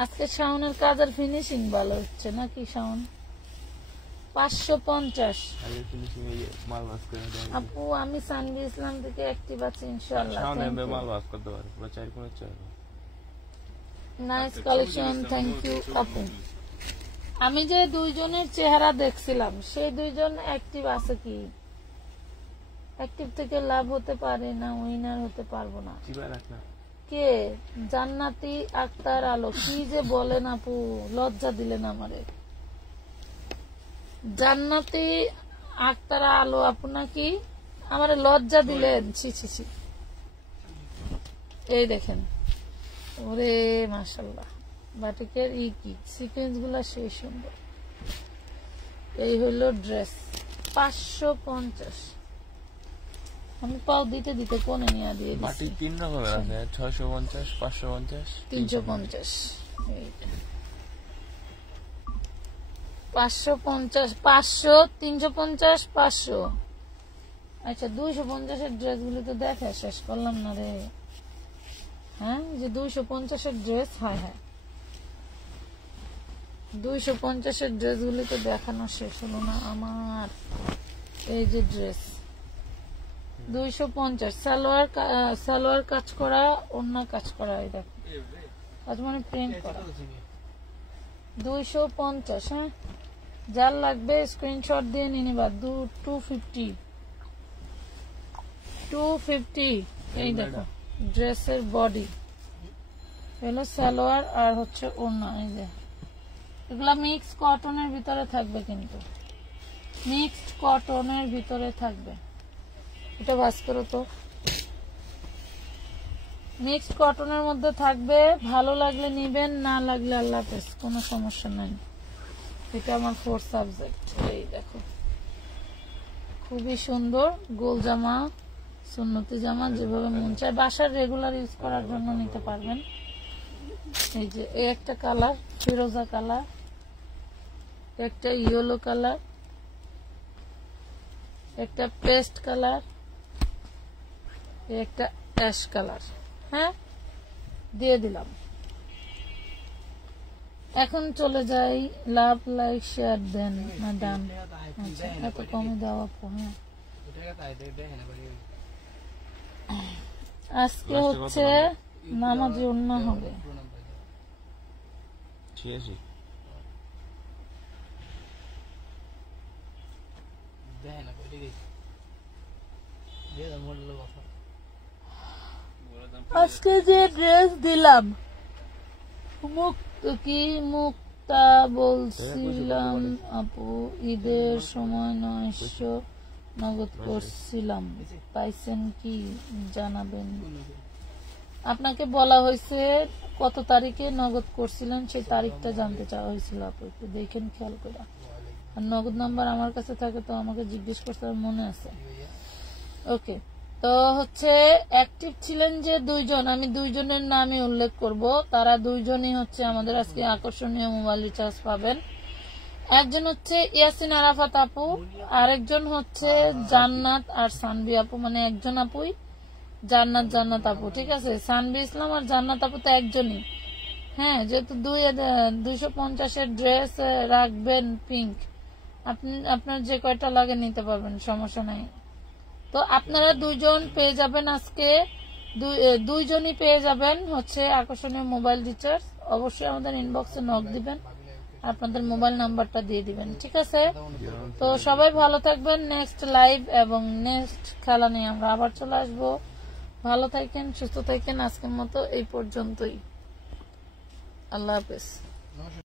আজকে শাওনের কাজের ফিনিশিং ভালো হচ্ছে নাকি শাওন? 550 আপু। আমি সানভি ইসলাম থেকে অ্যাক্টিভ আছি ইনশাআল্লাহ। নাইস কালেকশন, থ্যাংক ইউ আপু। আমি যে দুইজনের চেহারা দেখছিলাম, সেই দুইজন অ্যাক্টিভ আছে কি? অ্যাক্টিভ থেকে লাভ হতে পারে না, উইনার হতে পারবো না। কে? জান্নাতি আক্তার আলো। কি যে বলেন আপু, লজ্জা দিলেন আমারে। জান্নাতি আক্তার আলো আপু নাকি? আমারে লজ্জা দিলেন, ছি ছি ছি। এই দেখেন, ওরে মাশাআল্লাহ, বাটিকের ই কি সিকোয়েন্স গুলা সেই সুন্দর। এই হইল ড্রেস 550। আমি পাও দিতে দিতে কোনে নিয়ে দিয়ে দিচ্ছি। 3 রকমের আছে, 650, 550, 350। 550, 500, 350, 500। আচ্ছা, 250-এর ড্রেস গুলি তো দেখা শেষ করলাম না রে। হ্যাঁ, যে 250-এর ড্রেস, হ্যাঁ হ্যাঁ 250-এর ড্রেস গুলি তো দেখানো শেষ হলো না আমার। এই যে ড্রেস 250, সালোয়ার কাজ করা, অন্য কাজ করা। এই দেখো কাজ মানে প্রিন্ট করা। 250। হ্যাঁ, যার লাগবে স্ক্রিনশট দিয়ে নিয়ে নিবা। 250। এই দেখো ড্রেসের বডি হলো সালোয়ার আর হচ্ছে ওড়না। এই যে এগুলা মিক্স কটনের ভিতরে থাকবে, কিন্তু মিক্সড কটনের ভিতরে থাকবে। এটা বাস করো তো, মিক্সড কটনের মধ্যে থাকবে। ভালো লাগলে নিবেন, না লাগলে আল্লাহ হাফেজ, কোনো সমস্যা নাই। এটা আমার 4 সাবজেক্ট। এই দেখো খুবই সুন্দর গোল জামা, সুন্নতি জামা, যেভাবে মন চায় বাসার রেগুলার ইউজ করার জন্য নিতে পারবেন। এই যে এই একটা কালার ফিরোজা কালার, একটা ইয়েলো কালার, একটা পেস্ট কালার, একটা অ্যাশ কালার। হ্যাঁ, দিয়ে দিলাম। এখন চলে যাই। লাভ, লাইক, শেয়ার দেন না ডান? আচ্ছা, এত কমে দেওয়া। হ্যাঁ, আজকে হচ্ছে নামাজি অন্য হবে। আজকে যে ড্রেস দিলাম, মুক্তা বলছিলাম আপু ঈদের সময় 900 নগদ করছিলাম, পাইছেন কি জানাবেন? আপনাকে বলা হয়েছে কত তারিখে নগদ করছিলেন, সেই তারিখটা জানতে চাওয়া হয়েছিল। আপু একটু দেখেন খেয়াল করে। আর নগদ নাম্বার আমার কাছে থাকে তো আমাকে জিজ্ঞেস করতে মনে আছে। ওকে, তো হচ্ছে অ্যাক্টিভ ছিলেন যে 2 জন, আমি 2 জনের নামই উল্লেখ করব। তারা 2 জনই হচ্ছে আমাদের আজকে আকর্ষণীয় মোবাইল রিচার্জ পাবেন। একজন হচ্ছে ইয়াসিন আরাফাত আপু, আরেকজন হচ্ছে জান্নাত আর সানভি আপু, মানে একজন আপুই জান্নাত আপু, ঠিক আছে। সানভি ইসলাম আর জান্নাত আপু তো একজনই। হ্যাঁ, যেহেতু 250-এর ড্রেস রাখবেন পিঙ্ক, আপনি আপনার যে কয়টা লাগে নিতে পারবেন, সমস্যা নাই। তো আপনারা 2 জন পেয়ে যাবেন আজকে, 2 জনই পেয়ে যাবেন হচ্ছে আকর্ষণীয় মোবাইল রিচার্জ। অবশ্যই আমাদের ইনবক্সে নক দিবেন, আপনাদের মোবাইল নাম্বারটা দিয়ে দিবেন, ঠিক আছে। তো সবাই ভালো থাকবেন। নেক্সট লাইভ এবং নেক্সট খেলা নিয়ে আমরা আবার চলে আসবো। ভালো থাকেন, সুস্থ থাকেন। আজকের মতো এই পর্যন্তই। আল্লাহ হাফেজ।